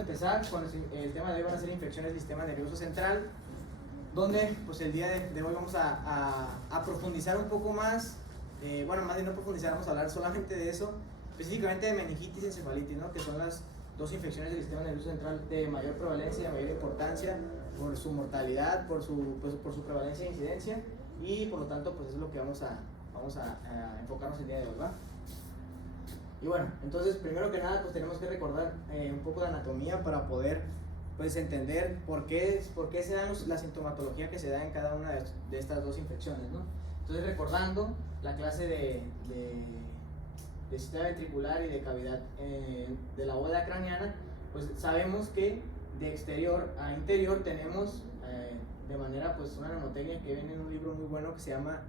Empezar con el tema de hoy van a ser infecciones del sistema nervioso central, donde pues el día de hoy vamos a profundizar un poco más, bueno, más bien no profundizar, vamos a hablar solamente de eso, específicamente de meningitis y encefalitis, ¿no? Que son las dos infecciones del sistema nervioso central de mayor prevalencia, de mayor importancia por su mortalidad, por su prevalencia e incidencia, y por lo tanto pues eso es lo que vamos a enfocarnos el día de hoy, ¿va? Y bueno, entonces primero que nada pues tenemos que recordar un poco de anatomía para poder pues entender por qué se dan la sintomatología que se da en cada una de estas dos infecciones, ¿no? Entonces recordando la clase de sistema ventricular y de cavidad de la bóveda craneana, pues sabemos que de exterior a interior tenemos de manera pues una mnemotecnia que viene en un libro muy bueno que se llama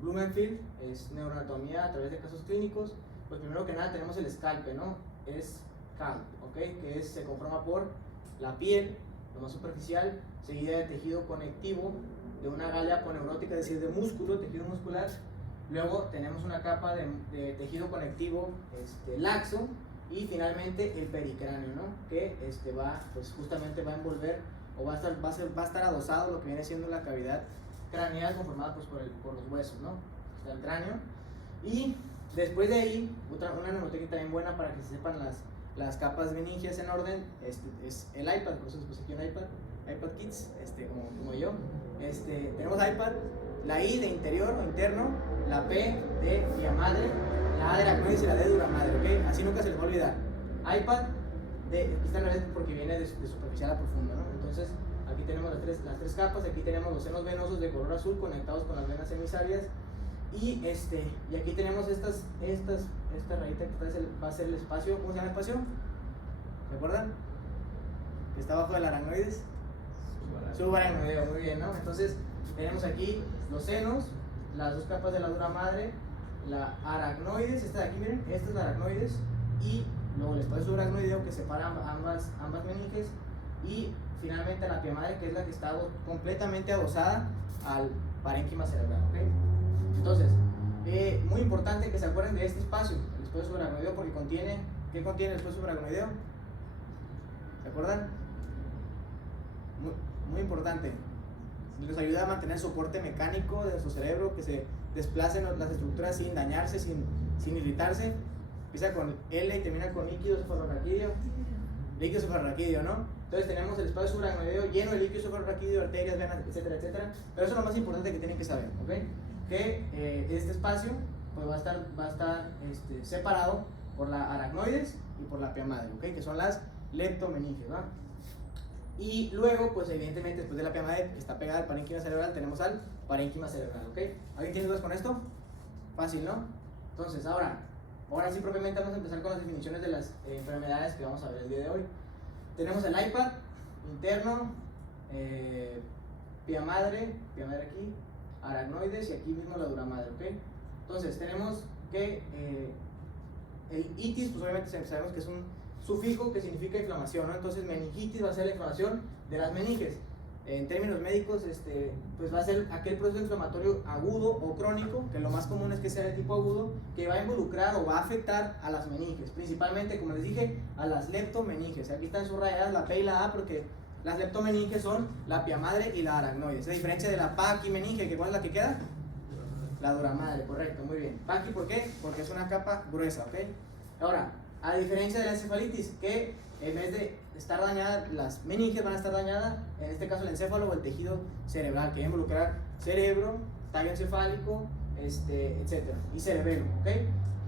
Blumenfield, es neuroanatomía a través de casos clínicos. Pues primero que nada tenemos el escalpe, ¿no? Es scalp, ¿ok? Que se conforma por la piel, lo más superficial, seguida de tejido conectivo, de una galla aponeurótica, es decir, de músculo, tejido muscular. Luego tenemos una capa de tejido conectivo laxo, y finalmente el pericráneo, ¿no? Que pues justamente va a envolver o va a estar adosado lo que viene siendo la cavidad craneal conformada pues por los huesos, ¿no? Está el cráneo. Y después de ahí, una mnemotecnia también buena para que se sepan las capas meningias en orden, es el iPad, por eso les puse aquí un iPad Kids, como yo. Tenemos iPad, la I de interior o interno, la P de vía madre, la A de aracnoides y la D de dura madre, ¿ok? Así nunca se les va a olvidar. iPad, aquí está la letra porque viene de superficial a profundo, ¿no? Entonces, aquí tenemos las tres capas, aquí tenemos los senos venosos de color azul conectados con las venas emisarias. Y aquí tenemos esta rayita que va a ser el espacio. ¿Cómo se llama el espacio? ¿Recuerdan? Que está abajo del aracnoides. Subaracnoideo, muy bien, ¿no? Entonces tenemos aquí los senos, las dos capas de la dura madre, la aracnoides, esta de aquí, miren, esta es la aracnoides, y luego el espacio subaracnoideo que separa ambas meninges, y finalmente la pia madre, que es la que está completamente adosada al parénquima cerebral, ¿ok? Entonces, muy importante que se acuerden de este espacio, el espacio subaracnoideo, porque ¿qué contiene el espacio subaracnoideo? ¿Se acuerdan? Muy importante. Nos ayuda a mantener soporte mecánico de nuestro cerebro, que se desplacen las estructuras sin dañarse, sin irritarse. Empieza con L y termina con líquido cefalorraquídeo. Líquido cefalorraquídeo, ¿no? Entonces tenemos el espacio subaracnoideo lleno de líquido cefalorraquídeo, arterias, venas, etcétera, etcétera. Pero eso es lo más importante que tienen que saber, ¿ok? Que este espacio pues va a estar separado por la aracnoides y por la pia madre, ¿ok? Que son las leptomeninges, ¿va? Y luego, pues evidentemente después de la pia madre que está pegada al parénquima cerebral, tenemos al parénquima cerebral, ¿ok? ¿Alguien tiene dudas con esto? Fácil, ¿no? Entonces, ahora sí propiamente vamos a empezar con las definiciones de las enfermedades que vamos a ver el día de hoy. Tenemos el iPad interno, pia madre aquí, aracnoides, y aquí mismo la dura madre, ¿ok? Entonces tenemos que el itis, pues obviamente sabemos que es un sufijo que significa inflamación, ¿no? Entonces meningitis va a ser la inflamación de las meninges. En términos médicos, pues va a ser aquel proceso inflamatorio agudo o crónico, que lo más común es que sea de tipo agudo, que va a involucrar o va a afectar a las meninges, principalmente, como les dije, a las leptomeninges. Aquí están subrayadas la P y la A porque las leptomeninges son la pia madre y la aracnoides. A diferencia de la paquimeninge, que ¿cuál es la que queda? La dura madre, correcto, muy bien. Paqui, ¿por qué? Porque es una capa gruesa, ¿ok? Ahora, a diferencia de la encefalitis, que en vez de estar dañada, las meninges van a estar dañadas, en este caso el encéfalo o el tejido cerebral, que va a involucrar cerebro, tallo encefálico, etcétera, y cerebelo, ¿ok?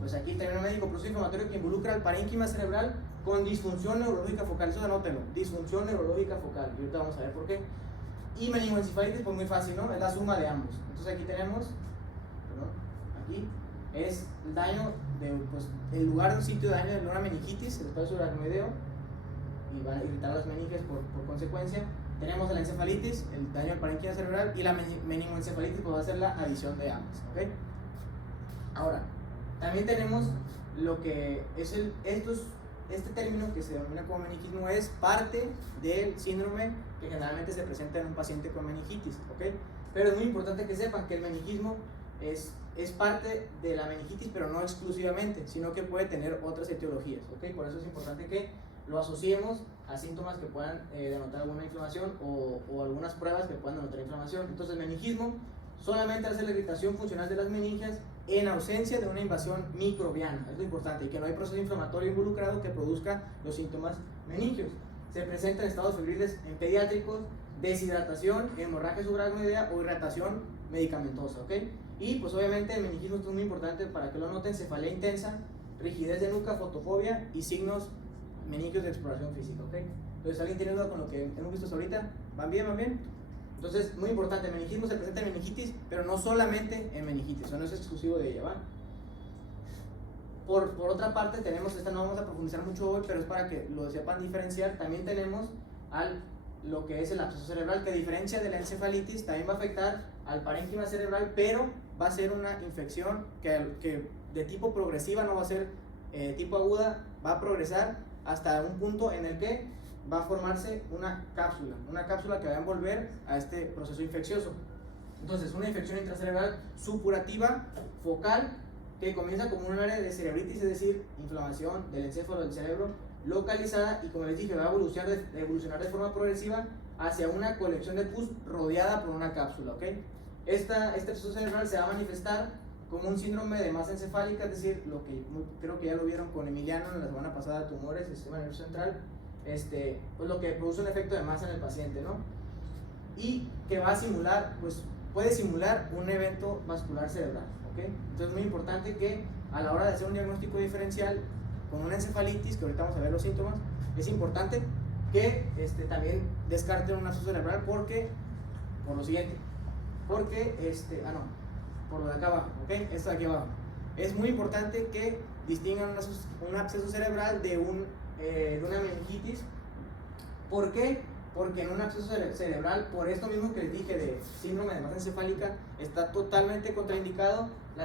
Pues aquí el término médico, proceso inflamatorio que involucra al parénquima cerebral con disfunción neurológica focal, eso anótenlo, disfunción neurológica focal, y ahorita vamos a ver por qué. Y meningoencefalitis, pues muy fácil, ¿no? Es la suma de ambos. Entonces aquí tenemos, aquí es el daño el lugar de un sitio de daño de una meningitis, el espacio subaracnoideo, y van a irritar las meninges por consecuencia. Tenemos la encefalitis, el daño al parénquima cerebral, y la meningoencefalitis pues va a ser la adición de ambas, ¿ok? Ahora, también tenemos lo que es este término que se denomina como meningismo, es parte del síndrome que generalmente se presenta en un paciente con meningitis, ¿ok? Pero es muy importante que sepan que el meningismo es parte de la meningitis, pero no exclusivamente, sino que puede tener otras etiologías, ¿ok? Por eso es importante que lo asociemos a síntomas que puedan denotar alguna inflamación o algunas pruebas que puedan denotar inflamación. Entonces, meningismo solamente hace la irritación funcional de las meningias en ausencia de una invasión microbiana, es lo importante, y que no hay proceso inflamatorio involucrado que produzca los síntomas meningios. Se presentan estados febriles en pediátricos, deshidratación, hemorragia subaracnoidea o irritación medicamentosa, ¿ok? Y pues obviamente el meningismo es muy importante para que lo noten: cefalea intensa, rigidez de nuca, fotofobia y signos meningios de exploración física, ¿ok? Entonces, ¿alguien tiene duda con lo que hemos visto hasta ahorita? ¿Van bien? ¿Van bien? Entonces, muy importante, el meningismo se presenta en meningitis, pero no solamente en meningitis, o sea, no es exclusivo de ella, ¿va? Por otra parte, tenemos, esta no vamos a profundizar mucho hoy, pero es para que lo sepan diferenciar. También tenemos lo que es el absceso cerebral, que a diferencia de la encefalitis, también va a afectar al parénquima cerebral, pero va a ser una infección que de tipo progresiva, no va a ser tipo aguda, va a progresar hasta un punto en el que va a formarse una cápsula que va a envolver a este proceso infeccioso. Entonces, una infección intracerebral supurativa focal que comienza como un área de cerebritis, es decir, inflamación del encéfalo del cerebro localizada, y como les dije, va a evolucionar de forma progresiva hacia una colección de pus rodeada por una cápsula, ¿ok? Este proceso cerebral se va a manifestar como un síndrome de masa encefálica, es decir, lo que creo que ya lo vieron con Emiliano en la semana pasada, tumores del sistema nervioso central, pues lo que produce un efecto de masa en el paciente, ¿no? Y que va a simular, pues puede simular un evento vascular cerebral, ¿ok? Entonces es muy importante que a la hora de hacer un diagnóstico diferencial con una encefalitis, que ahorita vamos a ver los síntomas, es importante que también descarten un absceso cerebral por lo siguiente, por lo de acá abajo, ¿ok? Esto de aquí abajo. Es muy importante que distingan un absceso cerebral de una meningitis. ¿Por qué? Porque en un absceso cerebral, por esto mismo que les dije de síndrome de masa encefálica, está totalmente contraindicado la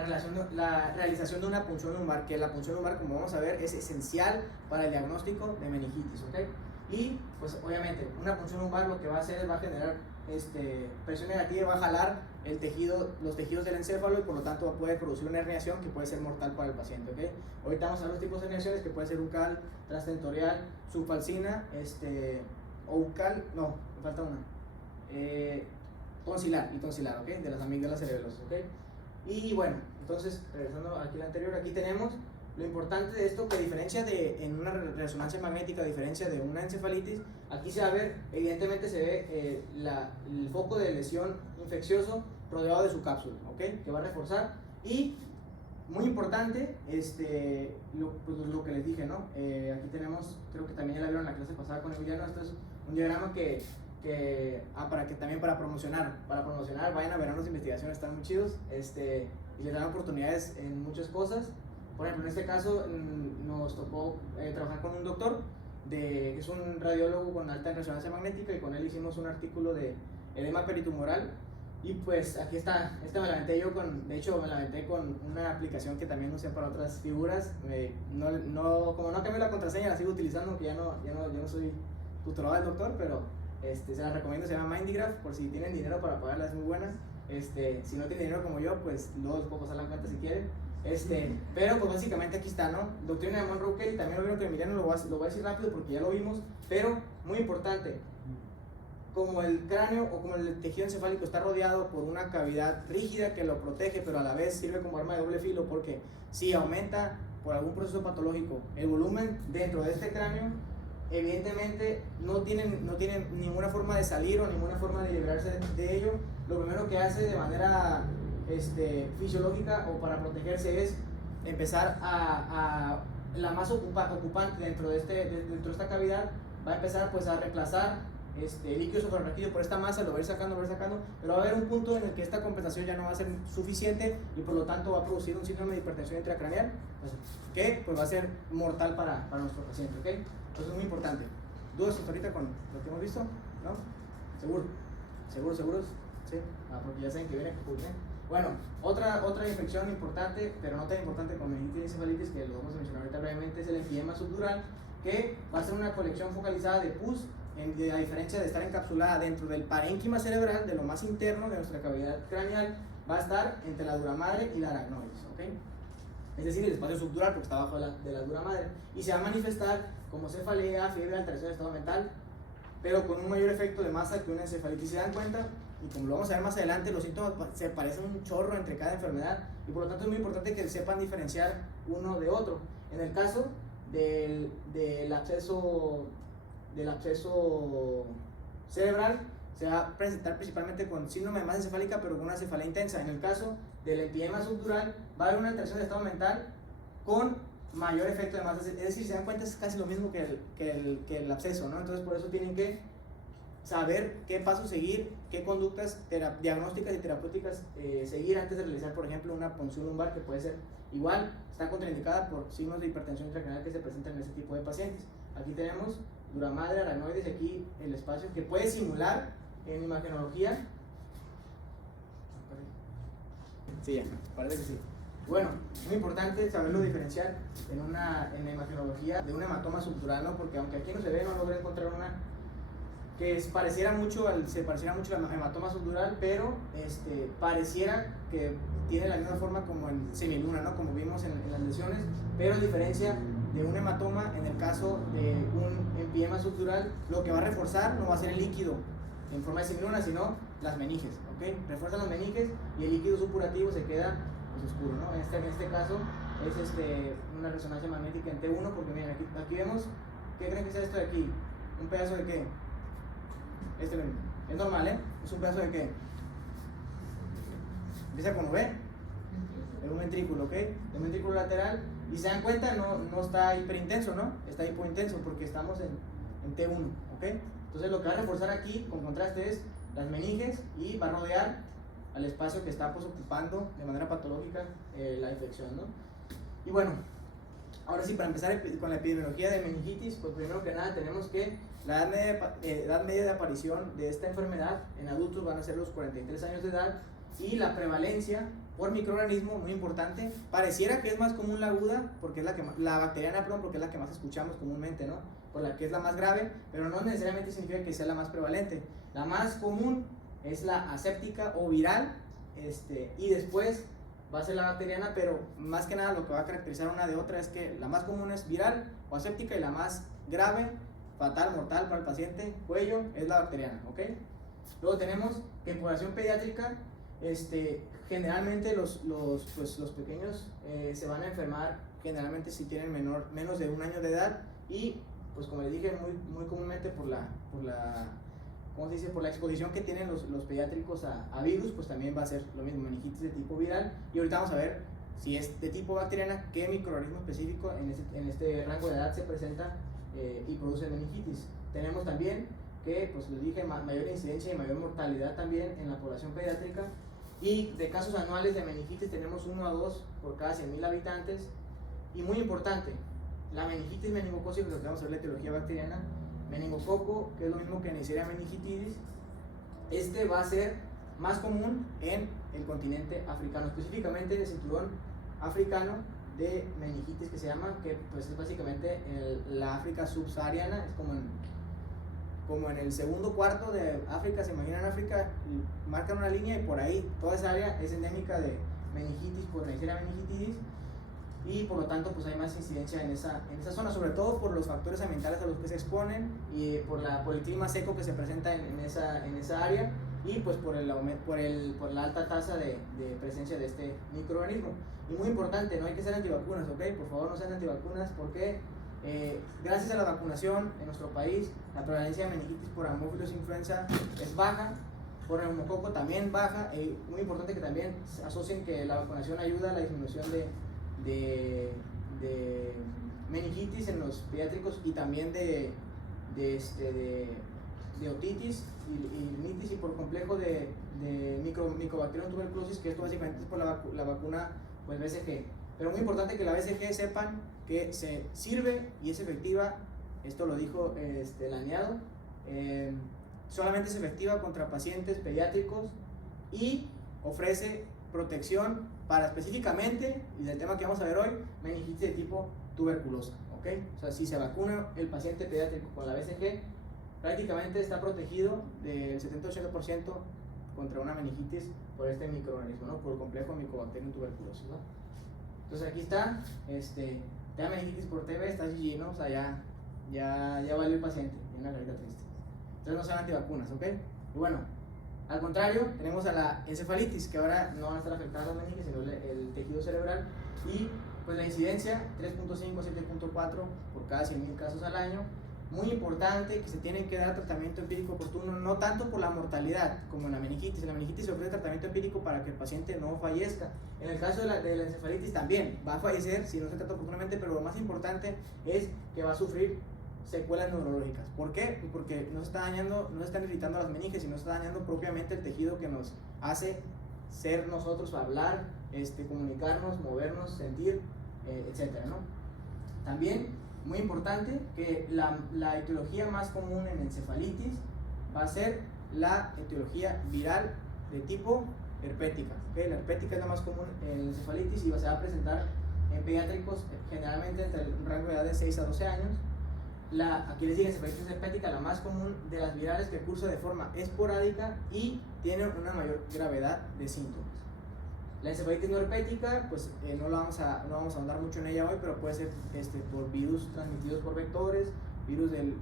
realización de una punción lumbar, que la punción lumbar, como vamos a ver, es esencial para el diagnóstico de meningitis, ¿ok? Y pues obviamente una punción lumbar lo que va a hacer es va a generar presión negativa y va a jalar los tejidos del encéfalo, y por lo tanto puede producir una herniación que puede ser mortal para el paciente, ¿ok? Ahorita vamos a ver los tipos de herniaciones, que puede ser ucal, transtentorial, subfalcina, o ucal, no, me falta una, tonsilar, ¿ok? De las amígdalas cerebrosas, ¿ok? Y bueno, entonces, regresando aquí al anterior, aquí tenemos lo importante de esto, que a diferencia en una resonancia magnética, a diferencia de una encefalitis, aquí se va a ver, evidentemente se ve el foco de lesión infeccioso rodeado de su cápsula, ¿ok? Que va a reforzar. Y muy importante, pues lo que les dije, ¿no? Aquí tenemos, creo que también ya la vieron en la clase pasada con Emiliano, esto es un diagrama para promocionar, vayan a ver las investigaciones, están muy chidos, y les dan oportunidades en muchas cosas. Por ejemplo, en este caso nos tocó trabajar con un doctor que es un radiólogo con alta resonancia magnética, y con él hicimos un artículo de edema peritumoral. Y pues aquí está, me la aventé yo de hecho me la aventé con una aplicación que también usé para otras figuras. Como no cambié la contraseña, la sigo utilizando, aunque ya no soy tutorado del doctor, pero se la recomiendo, se llama Mindigraph, por si tienen dinero para pagarla, es muy buena. Si no tienen dinero como yo, pues luego les puedo pasar la cuenta si quieren. Pero pues básicamente aquí está, ¿no? Doctrina de Monroe-Kelly, también lo vieron que Emiliano, lo voy a decir rápido porque ya lo vimos, pero muy importante, como el cráneo o como el tejido encefálico está rodeado por una cavidad rígida que lo protege, pero a la vez sirve como arma de doble filo, porque si aumenta por algún proceso patológico el volumen dentro de este cráneo, evidentemente no tienen ninguna forma de salir o ninguna forma de librarse de ello. Lo primero que hace de manera fisiológica o para protegerse es empezar la masa ocupante dentro de esta cavidad va a empezar pues a reemplazar líquido suprarraquídeo por esta masa, lo va a ir sacando, pero va a haber un punto en el que esta compensación ya no va a ser suficiente, y por lo tanto va a producir un síndrome de hipertensión intracraneal, que pues va a ser mortal para nuestro paciente, ¿ok? Entonces es muy importante. ¿Dudas hasta ahorita con lo que hemos visto? ¿No? ¿Seguros? Sí, porque ya saben que viene Acapulco, ¿eh? Bueno, otra infección importante, pero no tan importante como meningitis y encefalitis, que lo vamos a mencionar ahorita brevemente, es el enfisema subdural, que va a ser una colección focalizada de pus, a diferencia de estar encapsulada dentro del parénquima cerebral, de lo más interno de nuestra cavidad craneal, va a estar entre la dura madre y la aracnoides, ¿ok? Es decir, el espacio subdural, porque está abajo de la dura madre, y se va a manifestar como cefalea, fiebre, alteración del estado mental, pero con un mayor efecto de masa que una encefalitis. ¿Se dan cuenta? Y como lo vamos a ver más adelante, los síntomas se parecen un chorro entre cada enfermedad, y por lo tanto es muy importante que sepan diferenciar uno de otro. En el caso del absceso cerebral, se va a presentar principalmente con síndrome de masa encefálica, pero con una cefalea intensa. En el caso del empedema subdural, va a haber una alteración del estado mental con mayor efecto de masa. Es decir, se dan cuenta, es casi lo mismo que el absceso, ¿no? Entonces, por eso tienen que saber qué pasos seguir, qué conductas diagnósticas y terapéuticas seguir antes de realizar, por ejemplo, una punción lumbar, que puede ser igual, está contraindicada por signos de hipertensión intracraneal que se presentan en ese tipo de pacientes. Aquí tenemos duramadre, aracnoides, y aquí el espacio que puede simular en imagenología. Sí, ya, parece que sí. Bueno, es muy importante saberlo diferenciar en la imagenología de un hematoma subdural, ¿no? Porque aunque aquí no se ve, no logré encontrar una que se pareciera mucho al hematoma subdural, pero pareciera que tiene la misma forma como en semiluna, ¿no? Como vimos en las lesiones, pero a diferencia de un hematoma, en el caso de un empedema subdural, lo que va a reforzar no va a ser el líquido en forma de semiluna, sino las meninges, ¿ok? Refuerzan las meninges y el líquido supurativo se queda pues, oscuro, ¿no? En este caso es una resonancia magnética en T1, porque miren, aquí vemos, ¿qué creen que sea esto de aquí? ¿Un pedazo de qué? Es normal, ¿eh? ¿Es un pedazo de qué? Empieza con V, es un ventrículo, ¿ok? Un ventrículo lateral, y se dan cuenta, no está hiperintenso, ¿no? Está hipointenso porque estamos en T1, ¿ok? Entonces lo que va a reforzar aquí, con contraste, es las meninges, y va a rodear al espacio que está pues, ocupando de manera patológica la infección, ¿no? Y bueno, ahora sí, para empezar con la epidemiología de meningitis, pues primero que nada tenemos que la edad media de aparición de esta enfermedad en adultos van a ser los 43 años de edad, y la prevalencia por microorganismo, muy importante, pareciera que es más común la aguda, porque es la bacteriana, perdón, porque es la que más escuchamos comúnmente, ¿no? Por la que es la más grave, pero no necesariamente significa que sea la más prevalente. La más común es la aséptica o viral, y después va a ser la bacteriana, pero más que nada lo que va a caracterizar una de otra es que la más común es viral o aséptica, y la más grave, fatal, mortal para el paciente, cuello, es la bacteriana, ¿ok? Luego tenemos que en población pediátrica, generalmente los pequeños se van a enfermar, generalmente si tienen menos de un año de edad, y pues como les dije, muy comúnmente por la ¿cómo se dice? Por la exposición que tienen los pediátricos a virus, pues también va a ser lo mismo, meningitis de tipo viral. Y ahorita vamos a ver si es de tipo bacteriana, qué microorganismo específico en este rango de edad se presenta y produce meningitis. Tenemos también que, pues les dije, mayor incidencia y mayor mortalidad también en la población pediátrica, y de casos anuales de meningitis tenemos 1 a 2 por cada 100.000 habitantes. Y muy importante, la meningitis meningocócica, que vamos a ver la etiología bacteriana, meningococo, que es lo mismo que Neisseria meningitidis, va a ser más común en el continente africano, específicamente en el cinturón africano de meningitis, que se llama, que pues es básicamente la África subsahariana, es como en el segundo cuarto de África. Se imaginan África, marcan una línea, y por ahí toda esa área es endémica de meningitis por Neisseria meningitidis, y por lo tanto pues hay más incidencia en esa zona, sobre todo por los factores ambientales a los que se exponen, y por el clima seco que se presenta en esa área, y pues por la alta tasa de presencia de este microorganismo. Y muy importante, no hay que ser antivacunas, ¿ok? Por favor, no sean antivacunas, porque gracias a la vacunación en nuestro país, la prevalencia de meningitis por Haemophilus influenza es baja, por neumococo también baja. Muy importante que también asocien que la vacunación ayuda a la disminución de meningitis en los pediátricos, y también de otitis y rinitis, y por complejo de Mycobacterium tuberculosis, que esto básicamente es por la vacuna pues BCG. Pero muy importante que la BCG sepan que se sirve y es efectiva, esto lo dijo Laniado, solamente es efectiva contra pacientes pediátricos, y ofrece protección para específicamente, y del tema que vamos a ver hoy, meningitis de tipo tuberculosa, ¿ok? O sea, si se vacuna el paciente pediátrico con la BCG, prácticamente está protegido del 70-80% contra una meningitis por este microorganismo, ¿no? Por el complejo Mycobacterium tuberculosis, ¿no? Entonces aquí está, te da meningitis por TB, está GG, ¿no? O sea, ya valió el paciente, y una carita triste. Entonces no sean antivacunas, ¿ok? Y bueno, al contrario, tenemos a la encefalitis, que ahora no van a estar afectadas las meninges, sino el tejido cerebral, y pues la incidencia 3.5 a 7.4 por cada 100.000 casos al año. Muy importante que se tiene que dar tratamiento empírico oportuno, no tanto por la mortalidad como en la meningitis. En la meningitis se ofrece tratamiento empírico para que el paciente no fallezca. En el caso de la encefalitis también va a fallecer si no se trata oportunamente, pero lo más importante es que va a sufrir secuelas neurológicas. ¿Por qué? Pues porque no se está dañando, no se están irritando las meninges, sino se está dañando propiamente el tejido que nos hace ser nosotros, hablar, comunicarnos, movernos, sentir, etcétera, ¿no? También muy importante que la etiología más común en encefalitis va a ser la etiología viral de tipo herpética, ¿okay? La herpética es la más común en encefalitis y se va a presentar en pediátricos generalmente entre un rango de edad de 6 a 12 años. Aquí les digo, encefalitis herpética, la más común de las virales, que cursa de forma esporádica y tiene una mayor gravedad de síntomas. La encefalitis no herpética, pues no vamos a ahondar mucho en ella hoy, pero puede ser por virus transmitidos por vectores, virus del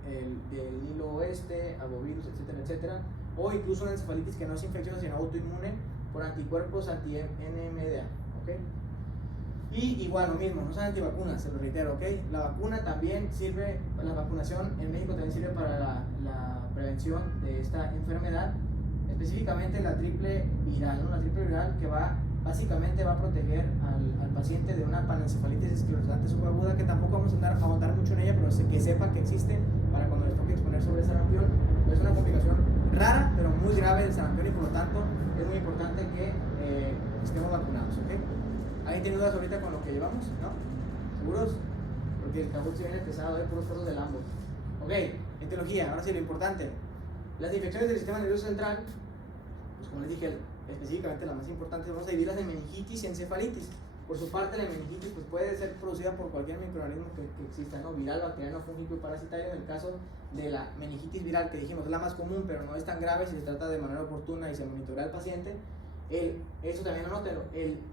Nilo Oeste, algovirus, etcétera, etcétera, o incluso una encefalitis que no es infecciosa sino autoinmune por anticuerpos anti-NMDA, ¿ok? Y igual lo mismo, no son antivacunas, se lo reitero, ¿ok? La vacuna también sirve, la vacunación en México también sirve para la prevención de esta enfermedad, específicamente la triple viral, ¿no? La triple viral que básicamente va a proteger al paciente de una panencefalitis esclerosante subaguda, que tampoco vamos a ahondar mucho en ella, pero que sepa que existe para cuando les toque exponer sobre el sarampión. Es una complicación rara, pero muy grave del sarampión, y por lo tanto es muy importante que estemos vacunados, ¿ok? ¿Alguien tiene dudas ahorita con lo que llevamos? ¿No? ¿Seguros? Porque el cabot se viene pesado, hay puros casos del ambos. Ok, etiología, ahora sí lo importante. Las infecciones del sistema nervioso central, pues como les dije, específicamente las más importantes, vamos a dividirlas en meningitis y encefalitis. Por su parte, la meningitis pues, puede ser producida por cualquier microorganismo que exista, ¿no? Viral, bacteriano, fúngico y parasitario. En el caso de la meningitis viral, que dijimos es la más común, pero no es tan grave si se trata de manera oportuna y se monitorea al paciente. Eso también anótelo.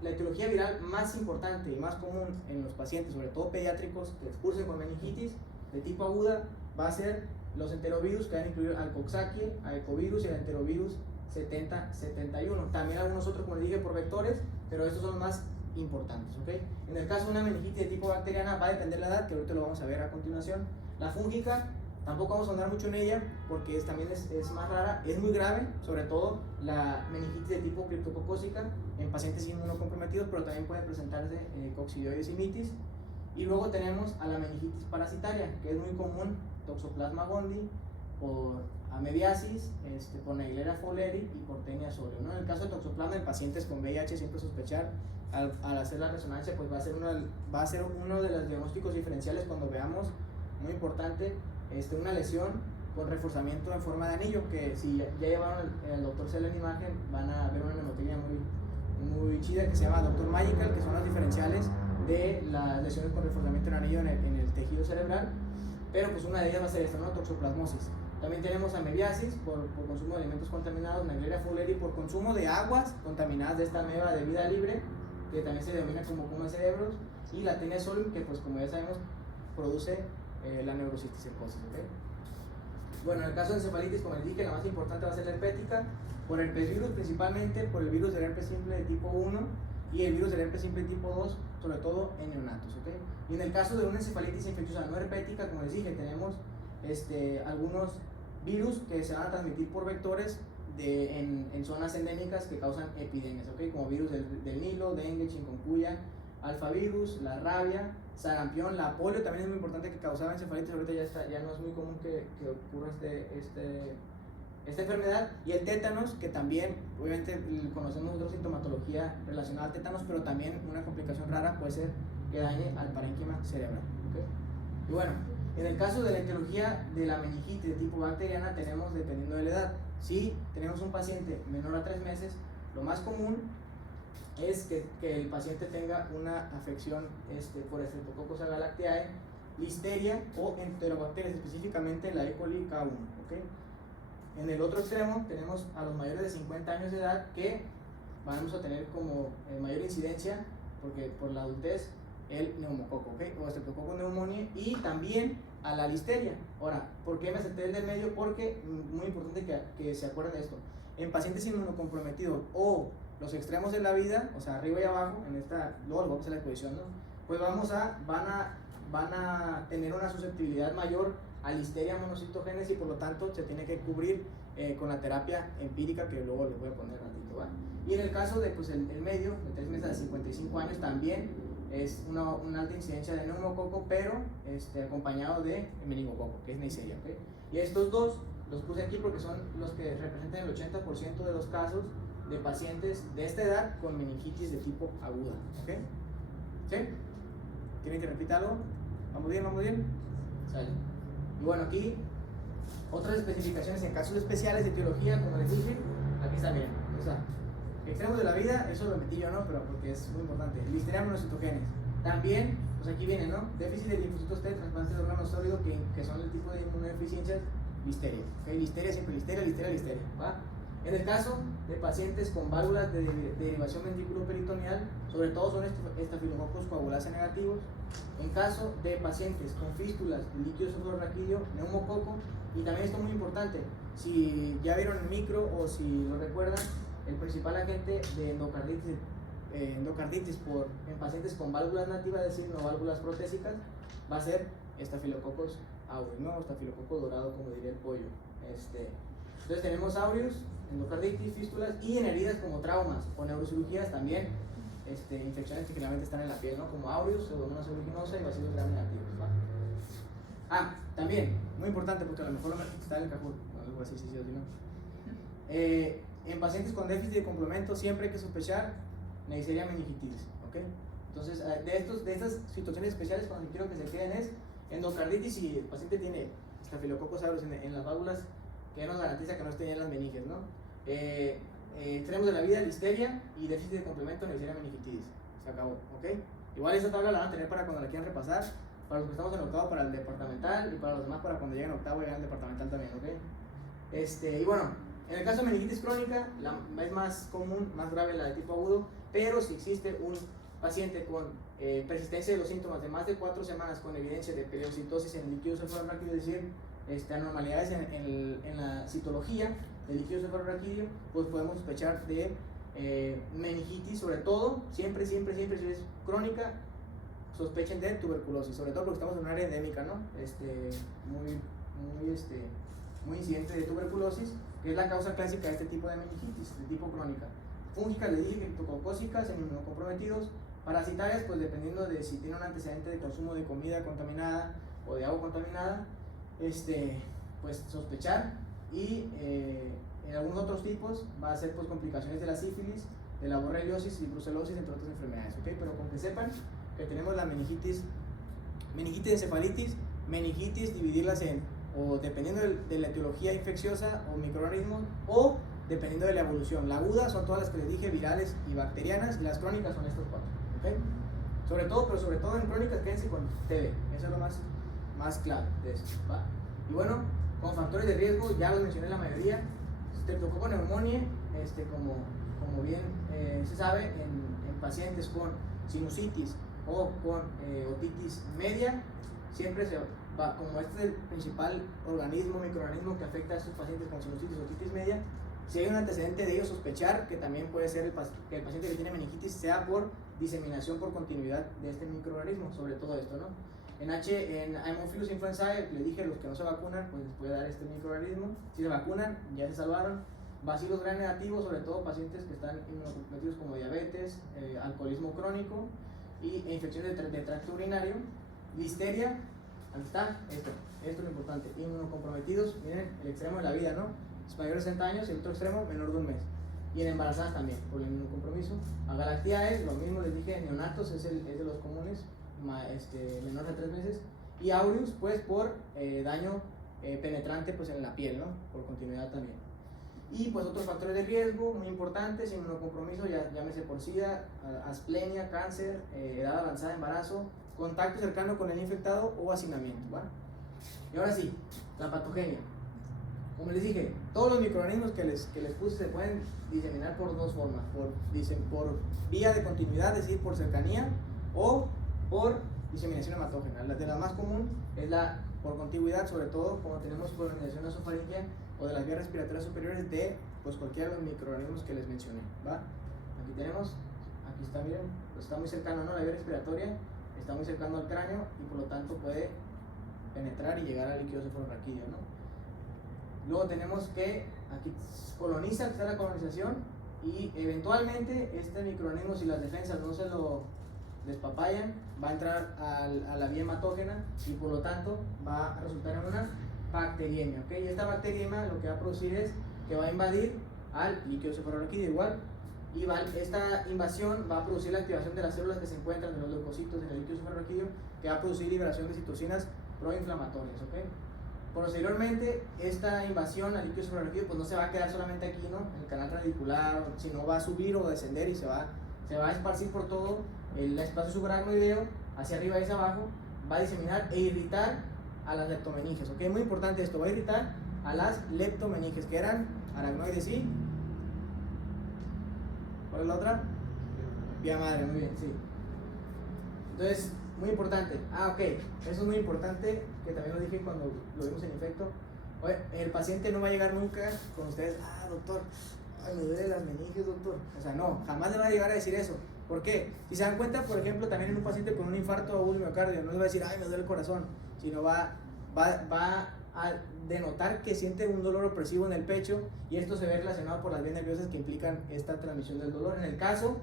La etiología viral más importante y más común en los pacientes, sobre todo pediátricos, que excursen con meningitis de tipo aguda, va a ser los enterovirus, que van a incluir al Coxsackie, a Ecovirus y al enterovirus 7071. También algunos otros, como les dije, por vectores, pero estos son los más importantes, ¿ok? En el caso de una meningitis de tipo bacteriana va a depender la edad, que ahorita lo vamos a ver a continuación. La fúngica, tampoco vamos a andar mucho en ella, porque también es más rara, es muy grave, sobre todo la meningitis de tipo criptococócica en pacientes inmunocomprometidos, pero también puede presentarse coccidioides y mitis. Y luego tenemos a la meningitis parasitaria, que es muy común, Toxoplasma gondii, por amebiasis, por Naegleria fowleri y por Taenia soreo, ¿no? En el caso de Toxoplasma en pacientes con VIH, siempre sospechar al hacer la resonancia, pues va a ser uno de los diagnósticos diferenciales cuando veamos, muy importante, una lesión con reforzamiento en forma de anillo, que si ya llevaron el doctor Cela en imagen, van a ver una mnemotecnia muy chida que se llama Doctor Magical, que son las diferenciales de las lesiones con reforzamiento en anillo en el tejido cerebral. Pero pues una de ellas va a ser esta, ¿no? Toxoplasmosis. También tenemos amebiasis por consumo de alimentos contaminados, Naegleria fowleri por consumo de aguas contaminadas de esta ameba de vida libre, que también se denomina como coma de cerebros, y la Taenia soreo, que pues como ya sabemos produce la neurocisticercosis, ¿ok? Bueno, en el caso de encefalitis, como les dije, la más importante va a ser la herpética, por el herpesvirus principalmente, por el virus del herpes simple de tipo 1 y el virus del herpes simple tipo 2, sobre todo en neonatos, ¿ok? Y en el caso de una encefalitis infecciosa no herpética, como les dije, tenemos algunos virus que se van a transmitir por vectores en zonas endémicas que causan epidemias, ¿ok? Como virus del Nilo, dengue, chikungunya, alfavirus, la rabia, sarampión, la polio también es muy importante, que causaba encefalitis, ahorita ya no es muy común que ocurra esta enfermedad, y el tétanos, que también obviamente conocemos otra sintomatología relacionada al tétanos, pero también una complicación rara puede ser que dañe al parénquima cerebral, ¿okay? Y bueno, en el caso de la etiología de la meningitis de tipo bacteriana, tenemos, dependiendo de la edad, si tenemos un paciente menor a 3 meses, lo más común es que el paciente tenga una afección por Streptococcus agalactiae, listeria o enterobacterias, específicamente la E. coli K1, ¿okay? En el otro extremo tenemos a los mayores de 50 años de edad, que vamos a tener como mayor incidencia, porque por la adultez, el neumococo, ¿okay? O Streptococcus pneumoniae, y también a la listeria. Ahora, ¿por qué me salté el del medio? Porque, muy importante que se acuerden de esto, en pacientes inmunocomprometidos o los extremos de la vida, o sea, arriba y abajo, en esta, luego vamos a hacer la exposición, ¿no? Pues van a tener una susceptibilidad mayor a listeria monocitogénesis y por lo tanto se tiene que cubrir con la terapia empírica que luego les voy a poner ratito, ¿va? Y en el caso de pues, el medio, de 3 meses a 55 años, también es una alta incidencia de neumococo, pero acompañado de meningococo, que es Neisseria, ¿okay? Y estos dos los puse aquí porque son los que representan el 80% de los casos de pacientes de esta edad con meningitis de tipo aguda, ¿ok? ¿Sí? ¿Quieren que repita algo? ¿Vamos bien? ¿Vamos bien? Sale. Y bueno, aquí otras especificaciones en casos especiales de etiología, como les dije, aquí está, miren, o sea, extremos de la vida, eso lo metí yo, ¿no? Pero porque es muy importante. Listeria monocitogenes. También, pues aquí viene, ¿no? Déficit de linfocitos T, trasplante de órgano sólido, que son el tipo de inmunodeficiencias, listeria. ¿Ok? Listeria, siempre listeria, ¿va? En el caso de pacientes con válvulas de derivación ventrículo-peritoneal, sobre todo son estafilococos coagulasa negativos. En caso de pacientes con fístulas, líquido esofagorraquídeo, neumococo, y también esto es muy importante, si ya vieron el micro o si lo recuerdan, el principal agente de endocarditis en pacientes con válvulas nativas, es decir, no válvulas protésicas, va a ser Staphylococcus aureus, ¿no? Estafilococo dorado, como diría el pollo. Entonces tenemos aureus, endocarditis, fístulas y en heridas como traumas o neurocirugías también, infecciones que generalmente están en la piel, ¿no? Como aureus, pseudomonas aeruginosa y bacilos gram negativos, ¿va? Ah, también, muy importante porque a lo mejor está en el cajón, algo así, sí, ¿no? En pacientes con déficit de complemento siempre hay que sospechar Neisseria meningitis, ¿ok? Entonces, de estas situaciones especiales, cuando quiero que se queden es endocarditis si el paciente tiene Staphylococcus aureus en las válvulas, que nos garantiza que no estén en las meninges, ¿no? Extremos de la vida, listeria y déficit de complemento, Neisseria meningitis. Se acabó, ¿ok? Igual esta tabla la van a tener para cuando la quieran repasar, para los que estamos en octavo para el departamental y para los demás para cuando lleguen a octavo y hagan el departamental también, ¿ok? Y bueno, en el caso de meningitis crónica, es más común, más grave la de tipo agudo, pero si existe un paciente con persistencia de los síntomas de más de 4 semanas con evidencia de periodicitosis en el líquido cefalorraquídeo, es decir, anormalidades en la citología del líquido cefalorraquídeo, pues podemos sospechar de meningitis, sobre todo, siempre, si es crónica, sospechen de tuberculosis, sobre todo porque estamos en un área endémica, ¿no? Muy incidente de tuberculosis, que es la causa clásica de este tipo de meningitis, de tipo crónica. Fúngicas, le dije, criptococócicas en inmunocomprometidos. Parasitarias, pues dependiendo de si tiene un antecedente de consumo de comida contaminada o de agua contaminada, pues sospechar. Y en algunos otros tipos va a ser pues complicaciones de la sífilis, de la borreliosis y brucelosis, entre otras enfermedades, ¿ok? Pero con que sepan que tenemos la meningitis encefalitis, meningitis, dividirlas en, o dependiendo de la etiología infecciosa o microorganismos, o dependiendo de la evolución. La aguda son todas las que les dije, virales y bacterianas, y las crónicas son estos 4, ¿ok? Sobre todo en crónicas quédense con TB, eso es lo más clave de esto, ¿va? Y bueno, con factores de riesgo, ya los mencioné la mayoría. Streptococo pneumoniae, como bien se sabe, en pacientes con sinusitis o con otitis media, siempre se va, como este es el principal microorganismo que afecta a estos pacientes con sinusitis o otitis media, si hay un antecedente de ellos, sospechar que también puede ser que el paciente que tiene meningitis sea por diseminación por continuidad de este microorganismo, sobre todo esto, ¿no? En Haemophilus influenzae, le dije, los que no se vacunan, pues les puede dar este microorganismo. Si se vacunan, ya se salvaron. Bacilos gram negativos, sobre todo pacientes que están inmunocomprometidos como diabetes, alcoholismo crónico e infecciones de tracto urinario. Listeria, ¿dónde está? Esto es lo importante. Inmunocomprometidos, miren el extremo de la vida, ¿no? Es mayor de 60 años y el otro extremo menor de un mes. Y en embarazadas también, por el inmunocompromiso. Agalactiae, lo mismo les dije, neonatos es de los comunes, menor de 3 meses. Y aureus, pues por daño penetrante pues en la piel, ¿no? Por continuidad también. Y pues otros factores de riesgo muy importantes, inmunocompromiso, llámese por SIDA, asplenia, cáncer, edad avanzada, embarazo, contacto cercano con el infectado o hacinamiento, ¿va? Y ahora sí, la patogenia. Como les dije, todos los microorganismos que les puse se pueden diseminar por dos formas, por vía de continuidad, es decir, por cercanía, o por diseminación hematógena. La más común es la por contigüidad, sobre todo cuando tenemos colonización nasofaringea o de las vías respiratorias superiores de pues cualquiera de los microorganismos que les mencioné, ¿va? Aquí tenemos, aquí está, miren, pues está muy cercano, ¿no? La vía respiratoria está muy cercano al cráneo y por lo tanto puede penetrar y llegar al líquido cefalorraquídeo, ¿no? Luego tenemos que aquí coloniza, aquí está la colonización, y eventualmente este microorganismo, si las defensas no se lo despapayan, va a entrar a la vía hematógena y por lo tanto va a resultar en una bacteriemia, ¿ok? Y esta bacteriemia lo que va a producir es que va a invadir al líquido cefalorraquídeo igual, y esta invasión va a producir la activación de las células que se encuentran en los leucocitos en el líquido cefalorraquídeo, que va a producir liberación de citocinas proinflamatorias, ¿ok? Posteriormente, esta invasión al líquido cefalorraquídeo pues no se va a quedar solamente aquí, ¿no? En el canal radicular, sino va a subir o descender y se va a esparcir por todo el espacio subaracnoideo, hacia arriba y hacia abajo, va a diseminar e irritar a las leptomeninges, ¿ok? Muy importante esto, va a irritar a las leptomeninges, que eran aracnoides y... ¿cuál es la otra? Vía madre, muy bien, sí. Entonces, muy importante. Ok, eso es muy importante, que también lo dije cuando lo vimos en infecto. Oye, el paciente no va a llegar nunca con ustedes, doctor, ay, me duele las meninges, doctor. O sea, no, jamás le va a llegar a decir eso. ¿Por qué? Si se dan cuenta, por ejemplo, también en un paciente con un infarto agudo de miocardio, no le va a decir, ay, me duele el corazón, sino va a denotar que siente un dolor opresivo en el pecho, y esto se ve relacionado por las vías nerviosas que implican esta transmisión del dolor. En el caso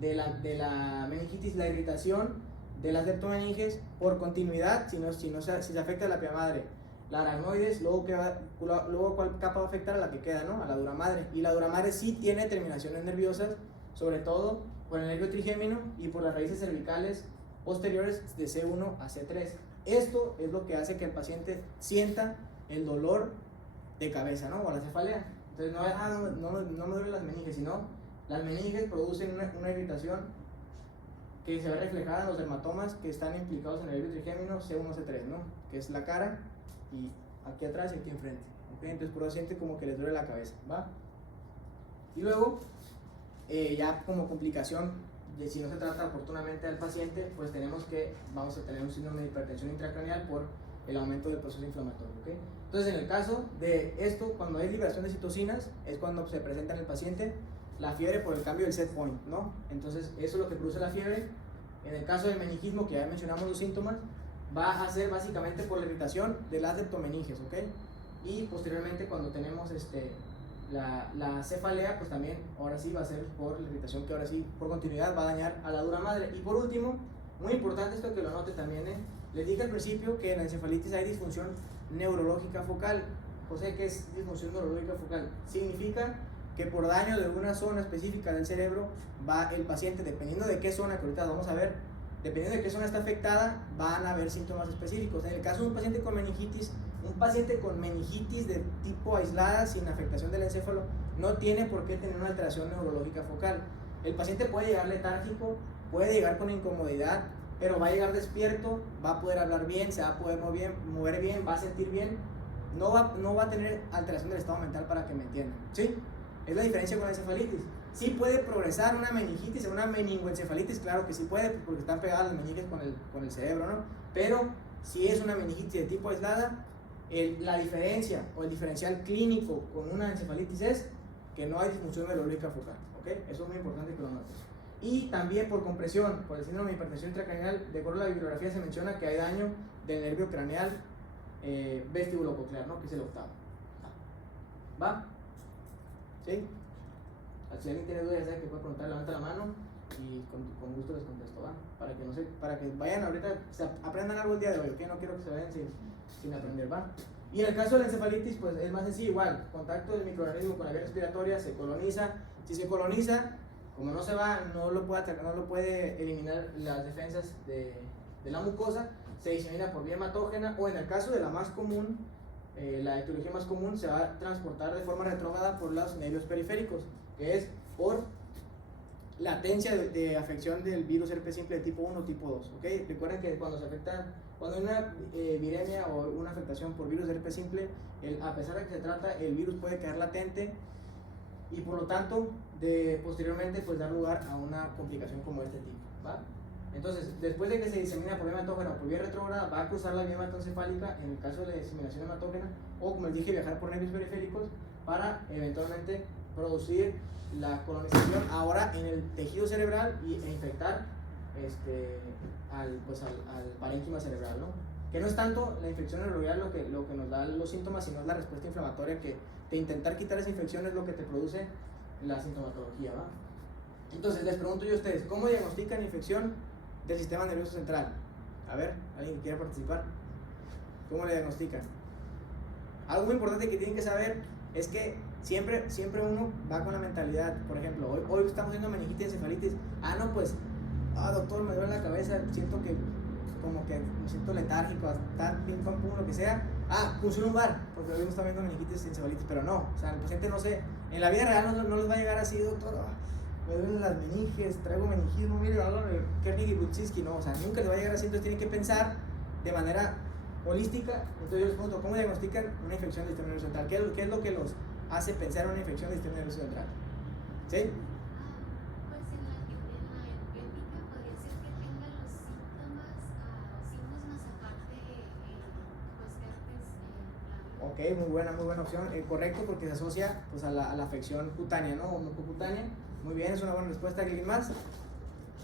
de la meningitis, la irritación de las leptomeninges por continuidad, si se afecta a la pia madre, la aracnoides, luego cuál capa va a afectar a la que queda, ¿no? A la dura madre. Y la dura madre sí tiene terminaciones nerviosas, sobre todo por el nervio trigémino y por las raíces cervicales posteriores de C1 a C3. Esto es lo que hace que el paciente sienta el dolor de cabeza, ¿no? O la cefalea. Entonces no me duelen las meninges, sino las meninges producen una irritación que se ve reflejada en los dermatomas que están implicados en el nervio trigémino C1 C3, ¿no? Que es la cara y aquí atrás y aquí enfrente, ¿okay? Entonces por eso siente como que les duele la cabeza, ¿va? Y luego ya como complicación de si no se trata oportunamente al paciente, pues vamos a tener un síndrome de hipertensión intracraneal por el aumento del proceso inflamatorio, ¿okay? Entonces en el caso de esto, cuando hay liberación de citocinas, es cuando se presenta en el paciente la fiebre por el cambio del set point, ¿no? Entonces eso es lo que produce la fiebre. En el caso del meningismo, que ya mencionamos los síntomas, va a ser básicamente por la irritación de las leptomeninges, ¿ok? Y posteriormente cuando tenemos la cefalea, pues también ahora sí va a ser por la irritación, que ahora sí por continuidad va a dañar a la dura madre. Y por último, muy importante esto que lo note también, les dije al principio que en la encefalitis hay disfunción neurológica focal. José, ¿qué es disfunción neurológica focal? Significa que por daño de una zona específica del cerebro va el paciente, dependiendo de qué zona, que ahorita vamos a ver, dependiendo de qué zona está afectada, van a haber síntomas específicos. En el caso de un paciente con meningitis de tipo aislada, sin afectación del encéfalo, no tiene por qué tener una alteración neurológica focal. El paciente puede llegar letárgico, puede llegar con incomodidad, pero va a llegar despierto, va a poder hablar bien, se va a poder mover bien, va a sentir bien, no va a tener alteración del estado mental, para que me entiendan, ¿sí? Es la diferencia con la encefalitis. Sí puede progresar una meningitis en una meningoencefalitis, claro que sí puede, porque están pegadas las meninges con el cerebro, ¿no? Pero si es una meningitis de tipo aislada, la diferencia o el diferencial clínico con una encefalitis es que no hay disfunción neurológica focal, ¿ok? Eso es muy importante que lo notes. Y también por compresión, por el síndrome de hipertensión intracraneal, de acuerdo a la bibliografía se menciona que hay daño del nervio craneal vestibulococlear, ¿no? Que es el octavo. ¿Va? ¿Sí? Si alguien tiene dudas, ya sabe que puede preguntar, levanta la mano y con gusto les contesto, ¿va? Para que vayan ahorita, aprendan algo el día de hoy, ¿ok? No quiero que se vayan sin aprender, ¿va? Y en el caso de la encefalitis, pues es más sencillo, igual, contacto del microorganismo con la vía respiratoria, se coloniza. Si se coloniza, como no se va, no lo puede eliminar las defensas de la mucosa, se disemina por vía hematógena, o en el caso de la más común, la etiología más común, se va a transportar de forma retrógrada por los nervios periféricos, que es por latencia de afección del virus herpes simple de tipo 1 o tipo 2, ¿ok? Recuerden que cuando hay una viremia o una afectación por virus de herpes simple, a pesar de que se trata, el virus puede quedar latente y por lo tanto posteriormente pues dar lugar a una complicación como este tipo, ¿va? Entonces, después de que se disemina por vía hematógena o por vía retrógrada, va a cruzar la vía hematoencefálica en el caso de la diseminación hematógena, o como les dije, viajar por nervios periféricos para eventualmente producir la colonización ahora en el tejido cerebral e infectar al parénquima cerebral, ¿no? Que no es tanto la infección neuronal lo que nos da los síntomas, sino es la respuesta inflamatoria que de intentar quitar esa infección es lo que te produce la sintomatología, ¿va? Entonces, les pregunto yo a ustedes, ¿cómo diagnostican infección del sistema nervioso central? A ver, ¿alguien que quiera participar? ¿Cómo le diagnostican? Algo muy importante que tienen que saber es que siempre uno va con la mentalidad, por ejemplo, hoy estamos viendo meningitis, encefalitis, pues, doctor, me duele la cabeza, siento que como que me siento letárgico, tal, pim, pam, pum, lo que sea, punción lumbar, porque hoy estamos viendo meningitis, encefalitis, pero no, o sea, el paciente no sé, en la vida real no les va a llegar así, doctor, me duelen las meninges, traigo meningismo, mire, háblame, Kernig y Buczynski, no, o sea, nunca les va a llegar así, entonces tienen que pensar de manera holística. Entonces yo les pregunto, ¿cómo diagnostican una infección del sistema nervioso central? ¿Qué es lo que los hace pensar en una infección del sistema nervioso central? ¿Sí? Pues en la ética podría ser que tenga los síntomas, signos más aparte, pues herpes labial. Ok, muy buena opción, correcto, porque se asocia pues, a la afección cutánea, ¿no? O mucocutánea. Muy bien, es una buena respuesta. ¿Alguien más?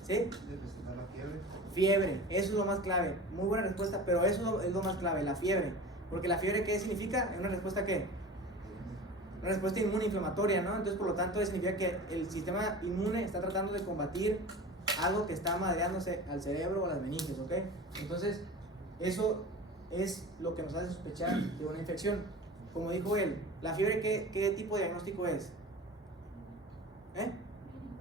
¿Sí? De presentar la fiebre. Fiebre, eso es lo más clave. Muy buena respuesta, pero eso es lo más clave, la fiebre. Porque la fiebre, ¿qué significa? ¿Es una respuesta qué? Una respuesta inmune inflamatoria, ¿no? Entonces, por lo tanto, significa que el sistema inmune está tratando de combatir algo que está madreándose al cerebro o a las meninges, ¿ok? Entonces, eso es lo que nos hace sospechar de una infección. Como dijo él, la fiebre, ¿qué tipo de diagnóstico es?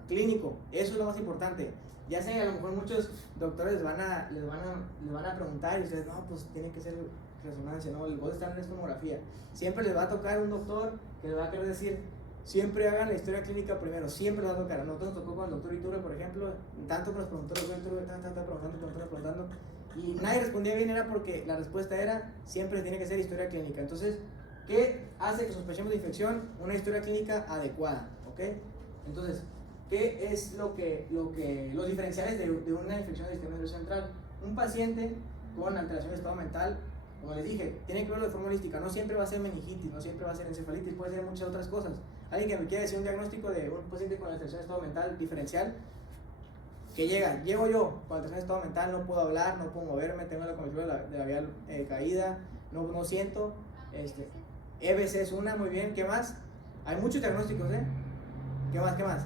Clínico, eso es lo más importante. Ya sé, a lo mejor muchos doctores les van a preguntar y ustedes, no, pues tiene que ser resonancia, no, el gol está en la tomografía. Siempre les va a tocar un doctor que les va a querer decir, siempre hagan la historia clínica primero, siempre les va a tocar. A nosotros nos tocó con el doctor Iturbe, por ejemplo, tanto que nos preguntó el doctor Iturbe, preguntando, y nadie respondía bien, era porque la respuesta era, siempre tiene que ser historia clínica. Entonces, ¿qué hace que sospechemos de infección? Una historia clínica adecuada, ¿ok? Entonces, ¿qué es los diferenciales de una infección del sistema nervioso central? Un paciente con alteración de estado mental, como les dije, tiene que verlo de forma holística. No siempre va a ser meningitis, no siempre va a ser encefalitis, puede ser muchas otras cosas. Alguien que me quiera decir un diagnóstico de un paciente con alteración de estado mental diferencial, que llego yo con alteración de estado mental, no puedo hablar, no puedo moverme, tengo la comisura de labial caída, no siento. EBC es una, muy bien. ¿Qué más? Hay muchos diagnósticos, ¿Qué más?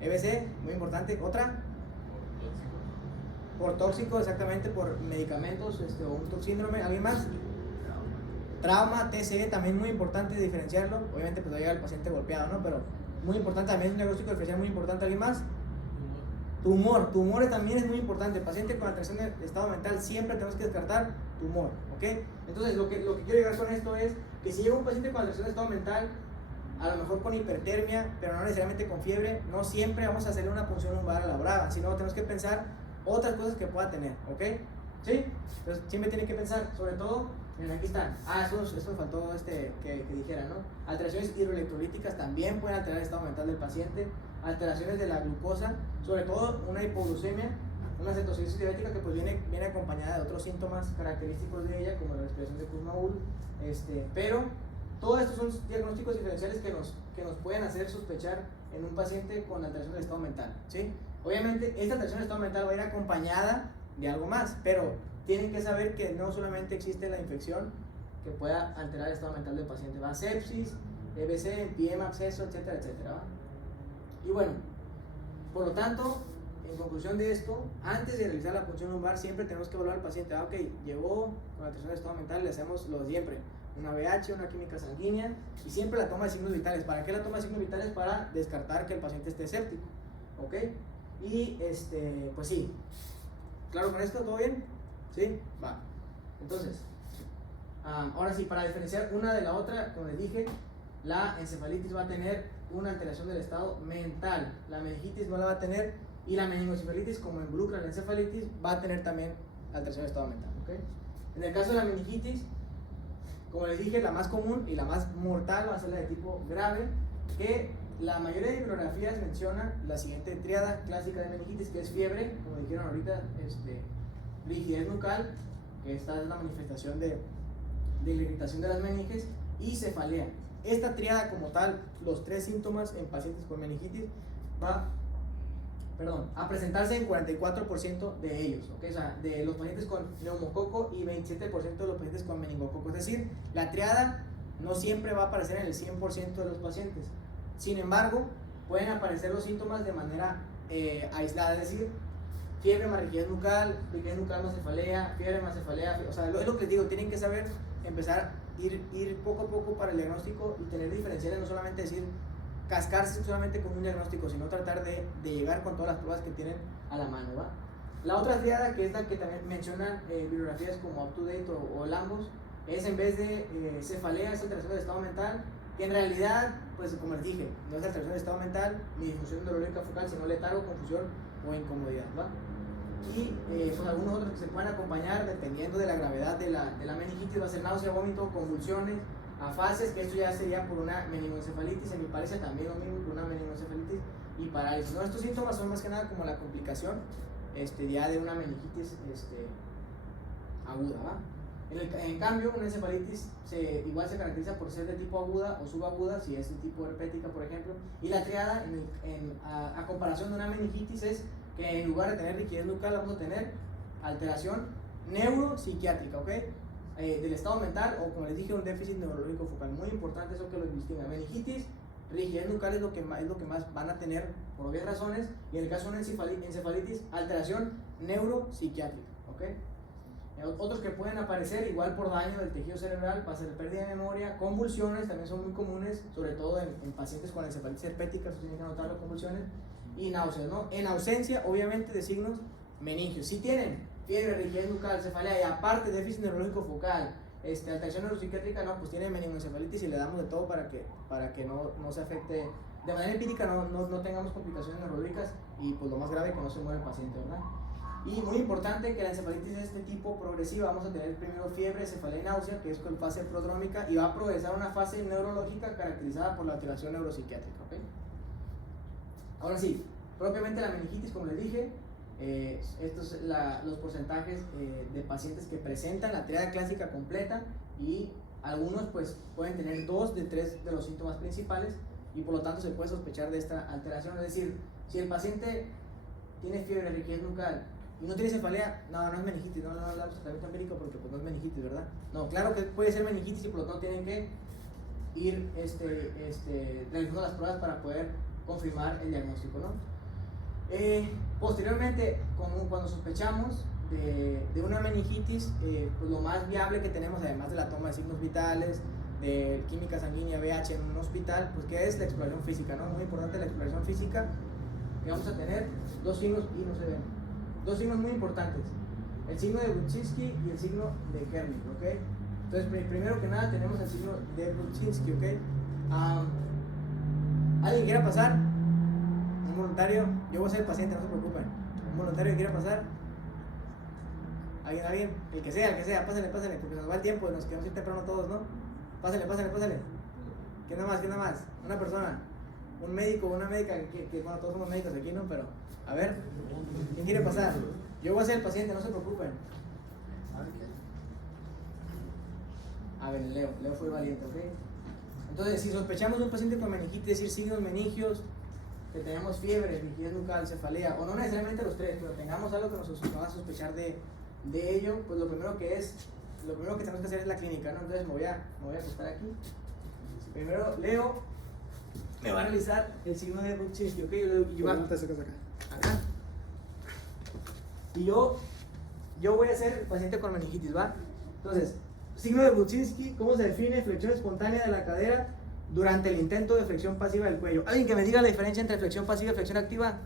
EBC, muy importante. ¿Otra? Por tóxico, exactamente, por medicamentos o un síndrome. ¿Alguien más? Trauma, TCE, también muy importante diferenciarlo. Obviamente pues va a llegar el paciente golpeado, ¿no? Pero muy importante, también es un diagnóstico diferencial muy importante. ¿Alguien más? Tumor también es muy importante. El paciente con alteración de estado mental siempre tenemos que descartar tumor, ¿ok? Entonces lo que quiero llegar con esto es que si llega un paciente con alteración de estado mental, a lo mejor con hipertermia, pero no necesariamente con fiebre, no siempre vamos a hacerle una punción lumbar a la brava, sino tenemos que pensar otras cosas que pueda tener, ¿ok? ¿Sí? Entonces siempre tienen que pensar, sobre todo, miren, aquí están. Eso me faltó que dijera, ¿no? Alteraciones hidroelectrolíticas también pueden alterar el estado mental del paciente, alteraciones de la glucosa, sobre todo una hipoglucemia, una cetocidosis diabética que pues viene acompañada de otros síntomas característicos de ella, como la respiración de Kussmaul, pero todos estos son diagnósticos diferenciales que nos pueden hacer sospechar en un paciente con alteración del estado mental, ¿sí? Obviamente, esta alteración del estado mental va a ir acompañada de algo más, pero tienen que saber que no solamente existe la infección que pueda alterar el estado mental del paciente, va a sepsis, EBC, PIEM, absceso, etcétera, etcétera, ¿va? Y bueno, por lo tanto, en conclusión de esto, antes de realizar la punción lumbar, siempre tenemos que evaluar al paciente. Ok, llegó con alteración del estado mental, le hacemos lo de siempre: una VH, una química sanguínea y siempre la toma de signos vitales. ¿Para qué la toma de signos vitales? Para descartar que el paciente esté séptico, ¿ok? Y pues sí, ¿claro con esto? ¿Todo bien? ¿Sí? Va. Entonces, ahora sí, para diferenciar una de la otra, como les dije, la encefalitis va a tener una alteración del estado mental, la meningitis no la va a tener, y la meningocefalitis, como involucra la encefalitis, va a tener también alteración del estado mental, ¿ok? En el caso de la meningitis, como les dije, la más común y la más mortal va a ser la de tipo grave, que la mayoría de bibliografías menciona la siguiente tríada clásica de meningitis, que es fiebre, como dijeron ahorita, rigidez nucal, que esta es la manifestación de la irritación de las meninges, y cefalea. Esta tríada como tal, los tres síntomas en pacientes con meningitis, va a presentarse en 44% de ellos, ¿okay? O sea, de los pacientes con neumococo y 27% de los pacientes con meningococo. Es decir, la triada no siempre va a aparecer en el 100% de los pacientes. Sin embargo, pueden aparecer los síntomas de manera aislada, es decir, fiebre más rigidez nucal más cefalea, fiebre más cefalea. O sea, es lo que les digo, tienen que saber empezar a ir poco a poco para el diagnóstico y tener diferenciales, no solamente decir cascarse solamente con un diagnóstico, sino tratar de llegar con todas las pruebas que tienen a la mano, ¿va? La otra triada, que es la que también mencionan bibliografías como UpToDate o Lambos, es en vez de cefalea, es alteración del estado mental, que en realidad, pues como les dije, no es alteración del estado mental ni disfunción neurológica focal, sino letargo, confusión o incomodidad, ¿va? Y pues algunos otros que se pueden acompañar dependiendo de la gravedad de la meningitis, va a ser náusea, vómito, convulsiones, afases, que esto ya sería por una meningoencefalitis, en mi parecer también lo mismo por una meningoencefalitis y parálisis, ¿no? Estos síntomas son más que nada como la complicación ya de una meningitis aguda, ¿va? En cambio, una encefalitis igual se caracteriza por ser de tipo aguda o subaguda, si es de tipo herpética, por ejemplo, y la triada a comparación de una meningitis es que en lugar de tener rigidez nucal vamos a tener alteración neuropsiquiátrica, ¿ok? Del estado mental, o como les dije, un déficit neurológico focal. Muy importante eso que lo distinga. Meningitis, rigidez nucal es lo que más van a tener por obvias razones, y en el caso de una encefalitis, alteración neuropsiquiátrica, ¿ok? Otros que pueden aparecer igual por daño del tejido cerebral, va a ser pérdida de memoria, convulsiones, también son muy comunes, sobre todo en pacientes con encefalitis herpética, eso tienen que anotarlo, convulsiones, y náuseas, ¿no? En ausencia, obviamente, de signos meningios. Si tienen fiebre, rigidez nucal, cefalea y aparte déficit neurológico focal, alteración neuropsiquiátrica, no, pues tienen meningoencefalitis y le damos de todo para que no se afecte, de manera empírica no tengamos complicaciones neurológicas y pues lo más grave, que no se muera el paciente, ¿verdad? Y muy importante que la encefalitis de este tipo progresiva, vamos a tener primero fiebre, cefalea y náusea, que es con fase prodrómica, y va a progresar a una fase neurológica caracterizada por la alteración neuropsiquiátrica, ¿ok? Ahora sí, propiamente la meningitis, como les dije, estos son los porcentajes de pacientes que presentan la triada clásica completa, y algunos pues pueden tener 2 de 3 de los síntomas principales, y por lo tanto se puede sospechar de esta alteración. Es decir, si el paciente tiene fiebre, rigidez nucal y no tiene cefalea, no es meningitis, no hablamos de tratamiento empírico porque pues no es meningitis, ¿verdad? No, claro que puede ser meningitis y por lo tanto tienen que ir realizando las pruebas para poder confirmar el diagnóstico, ¿no? Posteriormente, cuando sospechamos de una meningitis, pues lo más viable que tenemos, además de la toma de signos vitales, de química sanguínea, VH en un hospital, pues que es la exploración física, ¿no? Muy importante la exploración física, que vamos a tener dos signos, y no se ven, dos signos muy importantes, el signo de Brudzinski y el signo de Kernig, ¿ok? Entonces, primero que nada tenemos el signo de Brudzinski, ¿ok? ¿Alguien quiera pasar? Un voluntario, yo voy a ser el paciente, no se preocupen. Un voluntario que quiera pasar. ¿Alguien? El que sea, pásenle, porque nos va el tiempo, nos queremos ir temprano todos, ¿no? Pásenle. ¿Quién nada más? Una persona, un médico, una médica, que bueno, todos somos médicos aquí, ¿no? Pero, a ver, ¿quién quiere pasar? Yo voy a ser el paciente, no se preocupen. A ver, Leo fue valiente, ¿ok? Entonces, si sospechamos de un paciente con meningitis, es decir, signos meningios, que tenemos fiebre, rigidez nucal, cefalea, o no necesariamente los tres, pero tengamos algo que nos va a sospechar de ello, pues lo primero que tenemos que hacer es la clínica, ¿no? Entonces me voy a acostar aquí. Primero, Leo me va a realizar el signo de Brudzinski, ¿ok? Acá. Y yo voy a ser el paciente con meningitis, ¿va? Entonces, signo de Brudzinski, ¿cómo se define? Flexión espontánea de la cadera durante el intento de flexión pasiva del cuello. ¿Alguien que me diga la diferencia entre flexión pasiva y flexión activa?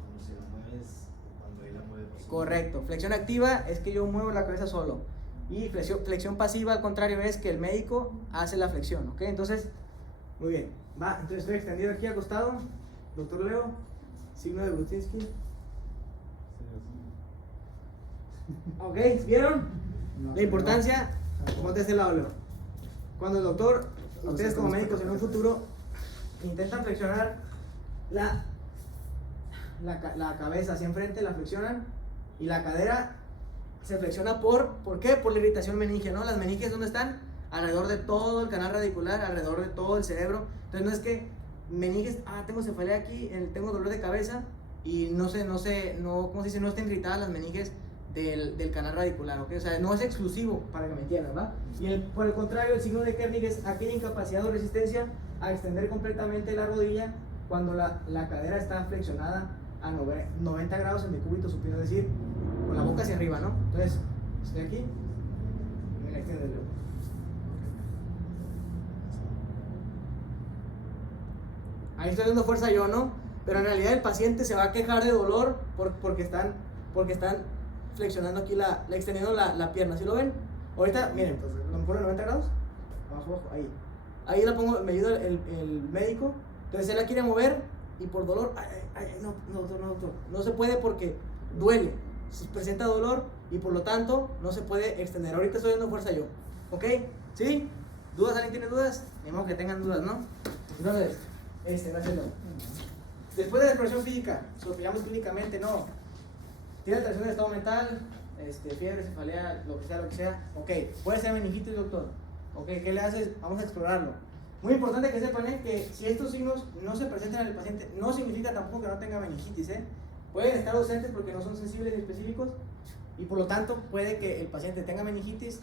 Cuando se la mueves o cuando él la mueve. Correcto. Flexión activa es que yo muevo la cabeza solo. Y flexión pasiva, al contrario, es que el médico hace la flexión, ¿ok? Entonces, muy bien. Va, entonces estoy extendido aquí acostado. Doctor Leo, signo de Brudzinski. ¿Ok? ¿Vieron? La importancia, ponte de este lado, Leo. Cuando el doctor, ustedes como médicos en un futuro intentan flexionar la cabeza hacia enfrente, la flexionan, y la cadera se flexiona ¿por qué? Por la irritación meningia, ¿no? Las meningias, ¿dónde están? Alrededor de todo el canal radicular, alrededor de todo el cerebro. Entonces no es que meninges, tengo cefalea aquí, tengo dolor de cabeza, y ¿cómo se dice? No estén irritadas las meninges del canal radicular, ¿ok? O sea, no es exclusivo, para que me entiendan, ¿va? Y por el contrario, el signo de Kernig es aquella incapacidad o resistencia a extender completamente la rodilla cuando la cadera está flexionada a 90 grados en decúbito supino, es decir, con la boca hacia arriba, ¿no? Entonces, estoy aquí, y me la extiendo luego. Ahí estoy dando fuerza yo, ¿no? Pero en realidad el paciente se va a quejar de dolor porque están flexionando aquí, extendiendo la pierna, ¿sí lo ven? Ahorita, miren, pues lo pongo a 90 grados, abajo, ahí. Ahí la pongo, me ayuda el médico, entonces él la quiere mover y por dolor, no se puede porque duele, se presenta dolor y por lo tanto no se puede extender. Ahorita estoy dando fuerza yo, ¿ok? ¿Sí? ¿Dudas? ¿Alguien tiene dudas? Ni modo que tengan dudas, ¿no? Entonces, gracias. Después de la exploración física, si lo pillamos clínicamente, no. Tiene alteración del estado mental, fiebre, cefalea, lo que sea. Ok, puede ser meningitis, doctor. Ok, ¿qué le haces? Vamos a explorarlo. Muy importante que sepan que si estos signos no se presentan en el paciente, no significa tampoco que no tenga meningitis. Pueden estar ausentes porque no son sensibles ni específicos y por lo tanto puede que el paciente tenga meningitis.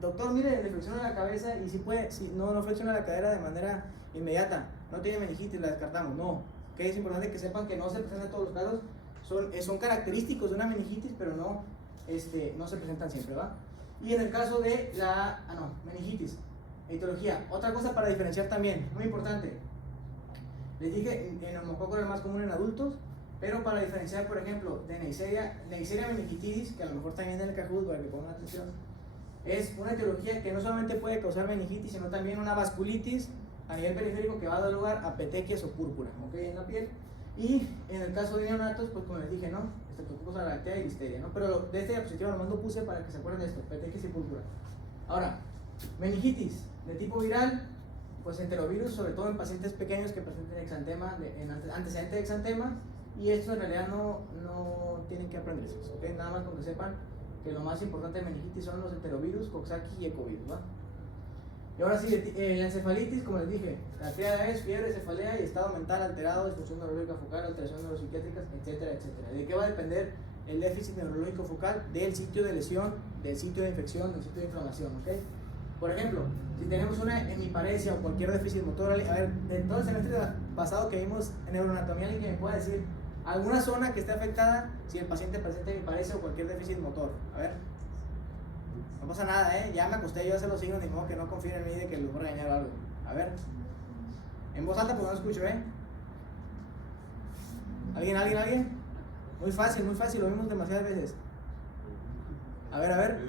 Doctor, mire, le flexiona la cabeza y si no flexiona la cadera de manera inmediata, no tiene meningitis, la descartamos. No, que es importante que sepan que no se presentan en todos los casos. Son característicos de una meningitis, pero no se presentan siempre, ¿va? Y en el caso de meningitis, etiología, otra cosa para diferenciar también, muy importante. Les dije, el neumococo es el más común en adultos, pero para diferenciar, por ejemplo, de Neisseria meningitidis, que a lo mejor también en el Kahoot, para que pongan atención, es una etiología que no solamente puede causar meningitis, sino también una vasculitis a nivel periférico que va a dar lugar a petequias o púrpura, ¿ok? En la piel. Y en el caso de neonatos, pues como les dije, ¿no? Estreptococcus aureus y listeria, ¿no? Pero de esta diapositiva nomás lo puse para que se acuerden de esto, petequias y púrpura. Ahora, meningitis de tipo viral, pues enterovirus, sobre todo en pacientes pequeños que presenten exantema, antecedente de exantema, y esto en realidad no tienen que aprenderse, ¿ok? Nada más con que sepan que lo más importante de meningitis son los enterovirus, Coxsackie y ecovirus, ¿va? Y ahora sí, la encefalitis, como les dije, la tríada es fiebre, cefalea y estado mental alterado, disfunción neurológica focal, alteraciones neuropsiquiátricas, etcétera, etcétera. ¿De qué va a depender el déficit neurológico focal? Del sitio de lesión, del sitio de infección, del sitio de inflamación, ¿ok? Por ejemplo, si tenemos una hemiparesia o cualquier déficit motor, a ver, en todo el semestre pasado que vimos en neuroanatomía, alguien que me pueda decir alguna zona que esté afectada si el paciente presenta hemiparesia o cualquier déficit motor. A ver, no pasa nada, ya me acosté yo a hacer los signos, ni modo que no confíen en mí de que les voy a regañar algo. A ver, en voz alta pues no escucho, ¿Alguien? Muy fácil, lo vimos demasiadas veces. A ver.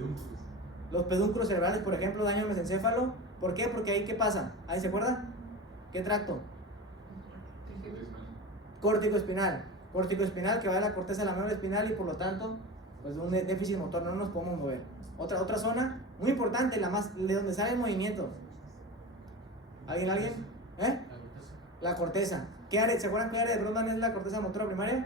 Los pedúnculos cerebrales, por ejemplo, daño al mesencéfalo. ¿Por qué? Porque ahí, ¿qué pasa? ¿Ahí se acuerdan? ¿Qué tracto? Córtico espinal que va de la corteza a la médula espinal y por lo tanto, pues un déficit motor, no nos podemos mover. Otra zona muy importante, de donde sale el movimiento. ¿Alguien? La corteza. ¿Qué área? ¿Se acuerdan qué área de Brodmann es la corteza motora primaria?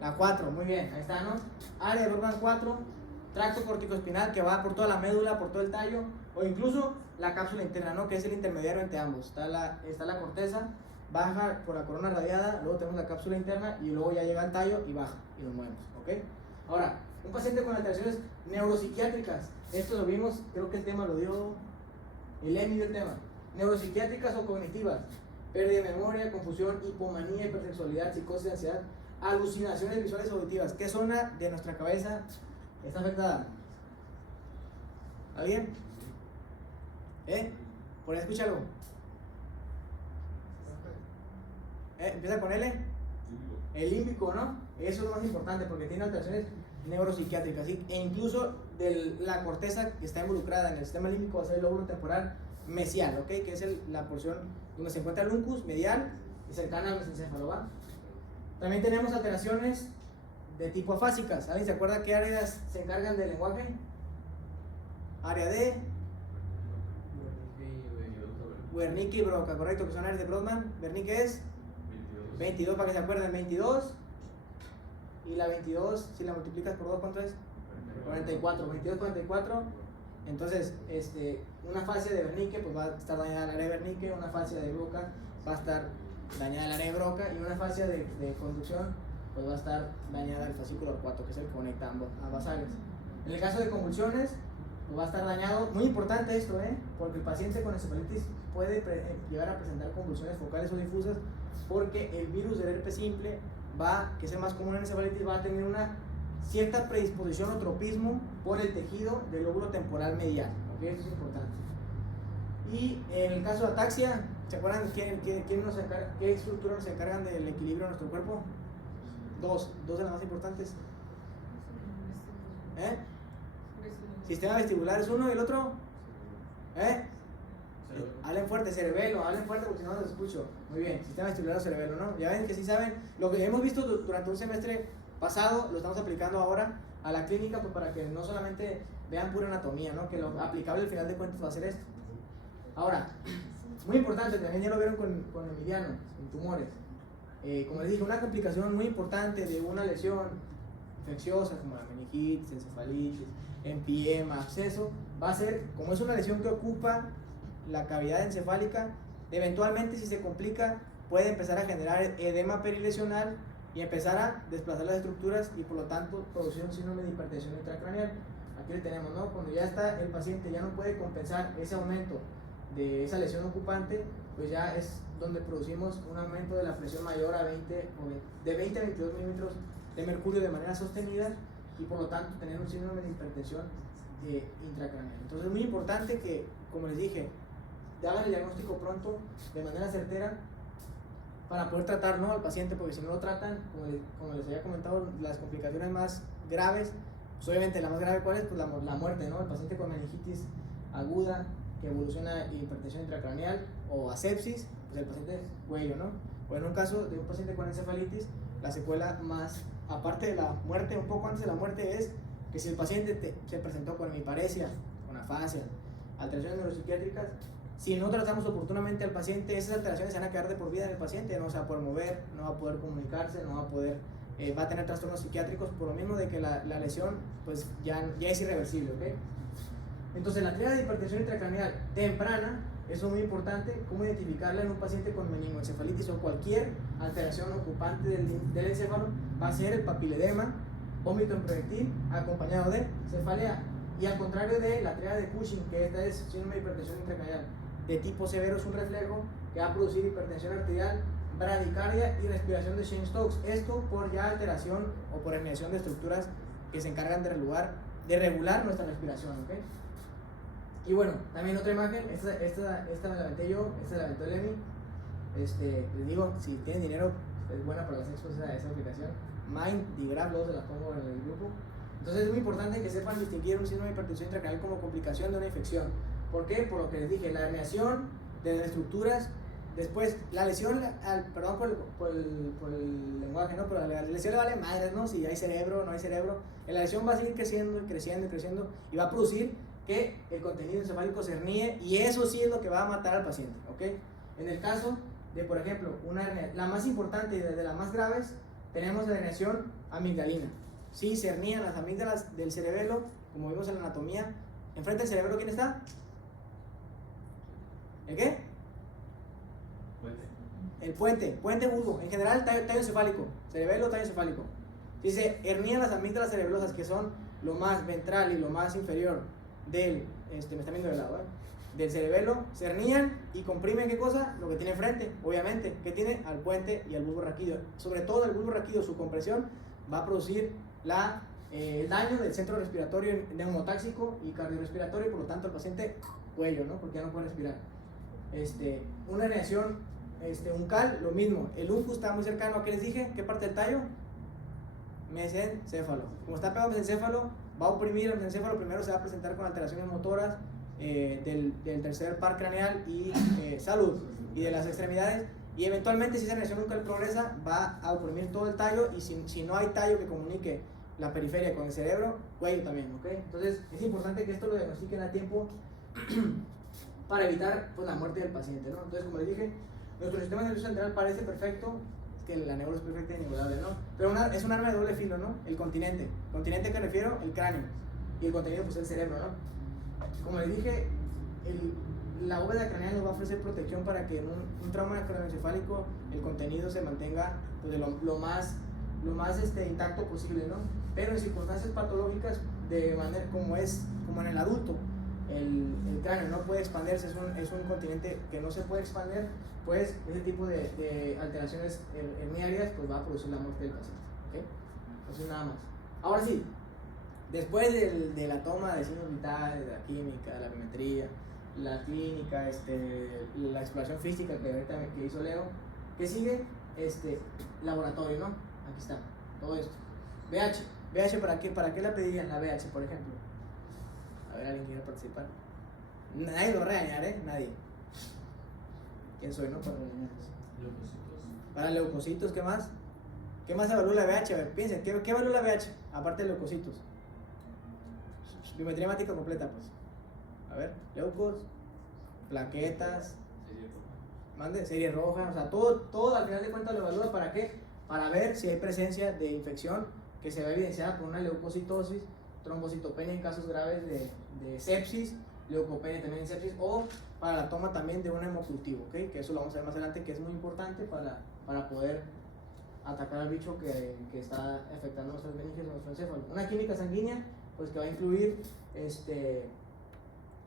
La 4, muy bien, ahí está, ¿no? Área de Brodmann 4. Tracto corticoespinal que va por toda la médula, por todo el tallo, o incluso la cápsula interna, ¿no? Que es el intermediario entre ambos. Está la corteza, baja por la corona radiada, luego tenemos la cápsula interna y luego ya llega el tallo y baja y nos movemos, ¿ok? Ahora, un paciente con alteraciones neuropsiquiátricas, esto lo vimos, creo que el tema lo dio el dio el tema. Neuropsiquiátricas o cognitivas, pérdida de memoria, confusión, hipomanía, hipersexualidad, psicosis, ansiedad, alucinaciones visuales auditivas. ¿Qué zona de nuestra cabeza está afectada? ¿Alguien? Por ahí escúchalo. Empieza con L. El límbico, ¿no? Eso es lo más importante porque tiene alteraciones neuropsiquiátricas, ¿sí? E incluso de la corteza que está involucrada en el sistema límbico va a ser el lóbulo temporal mesial, ¿ok? Que es la porción donde se encuentra el uncus medial y cercana al mesencéfalo, ¿va? También tenemos alteraciones de tipo afásicas. ¿Alguien se acuerda qué áreas se encargan del lenguaje? Área de Wernicke y Broca, correcto, que son áreas de Brodmann. Wernicke es 22, para que se acuerden, 22. Y la 22, si la multiplicas por 2, ¿cuánto es? 44, 22, 44. Entonces, una fascia de Wernicke pues va a estar dañada el área de Wernicke, una fascia de Broca va a estar dañada el área de Broca y una fascia de conducción pues va a estar dañada el fascículo 4, que es el que conecta ambas áreas. En el caso de convulsiones, pues va a estar dañado, muy importante esto, porque el paciente con encefalitis puede llegar a presentar convulsiones focales o difusas, porque el virus del herpes simple que es el más común en encefalitis, va a tener una cierta predisposición o tropismo por el tejido del lóbulo temporal medial, ¿ok? Eso es importante. Y en el caso de ataxia, ¿se acuerdan qué estructuras nos encargan del equilibrio de nuestro cuerpo? Dos de las más importantes. Sistema vestibular es uno y el otro. Hablen fuerte, cerebelo, hablen fuerte porque si no los escucho. Muy bien, sistema vestibular o cerebelo, ¿no? Ya ven que sí saben. Lo que hemos visto durante un semestre pasado lo estamos aplicando ahora a la clínica, pues para que no solamente vean pura anatomía, ¿no? Que lo aplicable al final de cuentas va a ser esto. Ahora, muy importante, también ya lo vieron con Emiliano, en tumores. Como les dije, una complicación muy importante de una lesión infecciosa como la meningitis, encefalitis, empiema, absceso, va a ser, como es una lesión que ocupa la cavidad encefálica, eventualmente si se complica puede empezar a generar edema perilesional y empezar a desplazar las estructuras y por lo tanto producir un síndrome de hipertensión intracraneal. Aquí lo tenemos, ¿no? Cuando ya está el paciente ya no puede compensar ese aumento de esa lesión ocupante, pues ya es donde producimos un aumento de la presión mayor a 20 a 22 milímetros de mercurio de manera sostenida y por lo tanto tener un síndrome de hipertensión intracraneal. Entonces es muy importante que, como les dije, hagan el diagnóstico pronto, de manera certera, para poder tratar, ¿no?, al paciente, porque si no lo tratan, como les había comentado, las complicaciones más graves, pues obviamente la más grave, ¿cuál es? Pues la muerte, ¿no? El paciente con meningitis aguda que evoluciona a hipertensión intracraneal o a sepsis, pues el paciente cuello, ¿no? O en un caso de un paciente con encefalitis, la secuela más, aparte de la muerte, un poco antes de la muerte, es que si el paciente se presentó con hemiparesia, con afasia, alteraciones neuropsiquiátricas, si no tratamos oportunamente al paciente, esas alteraciones se van a quedar de por vida en el paciente, no se va a poder mover, no va a poder comunicarse, no va a poder, va a tener trastornos psiquiátricos por lo mismo de que la lesión pues ya es irreversible, ¿ok? Entonces la triada de hipertensión intracraneal temprana, eso es muy importante, cómo identificarla en un paciente con meningoencefalitis o cualquier alteración ocupante del encéfalo, va a ser el papiledema, vómito en proyectil, acompañado de cefalea. Y al contrario de la triada de Cushing, que esta es síndrome de hipertensión intracraneal de tipo severo, es un reflejo que va a producir hipertensión arterial, bradicardia y respiración de Cheyne-Stokes. Esto por ya alteración o por herniación de estructuras que se encargan de regular nuestra respiración, ¿ok? Y bueno, también otra imagen, esta me la aventé yo, esta la aventó el Emi. Les digo, si tienen dinero, es buena para las expos esa aplicación. Mind, Digraph, luego se la pongo en el grupo. Entonces es muy importante que sepan distinguir un síndrome de hipertensión intracraneal como complicación de una infección. ¿Por qué? Por lo que les dije, la herniación de las estructuras, después la lesión, perdón por el lenguaje, ¿no? Pero a la lesión le vale madres, ¿no? Si hay cerebro o no hay cerebro. La lesión va a seguir creciendo y va a producir que el contenido encefálico se hernie y eso sí es lo que va a matar al paciente, ¿ok? En el caso de, por ejemplo, una hernia, la más importante y desde las más graves, tenemos la herniación amigdalina. Sí, se hernían las amígdalas del cerebelo, como vimos en la anatomía. Enfrente del cerebelo, ¿quién está? ¿El qué? El puente bulbo. En general, tallo encefálico. Cerebelo, tallo encefálico. Si se hernían las amígdalas cerebelosas, que son lo más ventral y lo más inferior del, me está viendo de lado, del cerebelo, se hernían y comprimen, ¿qué cosa? Lo que tiene enfrente, obviamente. ¿Qué tiene? Al puente y al bulbo raquídeo. Sobre todo el bulbo raquídeo, su compresión va a producir el daño del centro respiratorio neumotáxico y cardiorrespiratorio, y por lo tanto el paciente cuello, ¿no? Porque ya no puede respirar. Una herniación uncal, lo mismo. El uncus está muy cercano a, ¿qué les dije? ¿Qué parte del tallo? Mesencéfalo. Como está pegado al mesencéfalo, va a oprimir el mesencéfalo. Primero se va a presentar con alteraciones motoras del tercer par craneal y salud y de las extremidades. Y eventualmente, si esa herniación uncal progresa, va a oprimir todo el tallo. Y si no hay tallo que comunique la periferia con el cerebro, cuello también, ¿ok? Entonces es importante que esto lo diagnostiquen a tiempo para evitar pues, la muerte del paciente, ¿no? Entonces, como les dije, nuestro sistema nervioso central parece perfecto, es que la neuro es perfecta y inigualable, ¿no? Pero es un arma de doble filo, ¿no? El continente. ¿Continente que refiero? El cráneo. Y el contenido, pues el cerebro, ¿no? Como les dije, la bóveda craneal nos va a ofrecer protección para que en un trauma craneoencefálico el contenido se mantenga pues, lo más intacto posible, ¿no? Pero en circunstancias patológicas, de manera como en el adulto, el cráneo no puede expandirse, es un continente que no se puede expandir, pues ese tipo de alteraciones herniarias pues va a producir la muerte del paciente, ¿ok? Entonces nada más. Ahora sí, después de la toma de signos vitales, de la química, de la biometría, la clínica, la exploración física que hizo Leo, ¿qué sigue? Laboratorio, ¿no? Aquí está, todo esto. VH, ¿para qué la pedirían la VH, por ejemplo? A ver, ¿alguien quiere participar? Nadie lo regañar, ¿eh? Nadie. ¿Quién soy, no? Para regañar. Leucocitos. Para leucocitos, ¿qué más? ¿Qué más evalúa la VH? A ver, piensen, ¿qué evalúa la VH? Aparte de leucocitos. Biometría hemática completa, pues. A ver, leucos, plaquetas, serie roja, o sea, todo al final de cuentas lo evalúa. ¿Para qué? Para ver si hay presencia de infección que se ve evidenciada por una leucocitosis, trombocitopenia en casos graves de sepsis, leucopenia también en sepsis, o para la toma también de un hemocultivo, ¿ok? Que eso lo vamos a ver más adelante, que es muy importante para poder atacar al bicho que está afectando nuestras meninges o nuestro encéfalo. Una química sanguínea, pues que va a incluir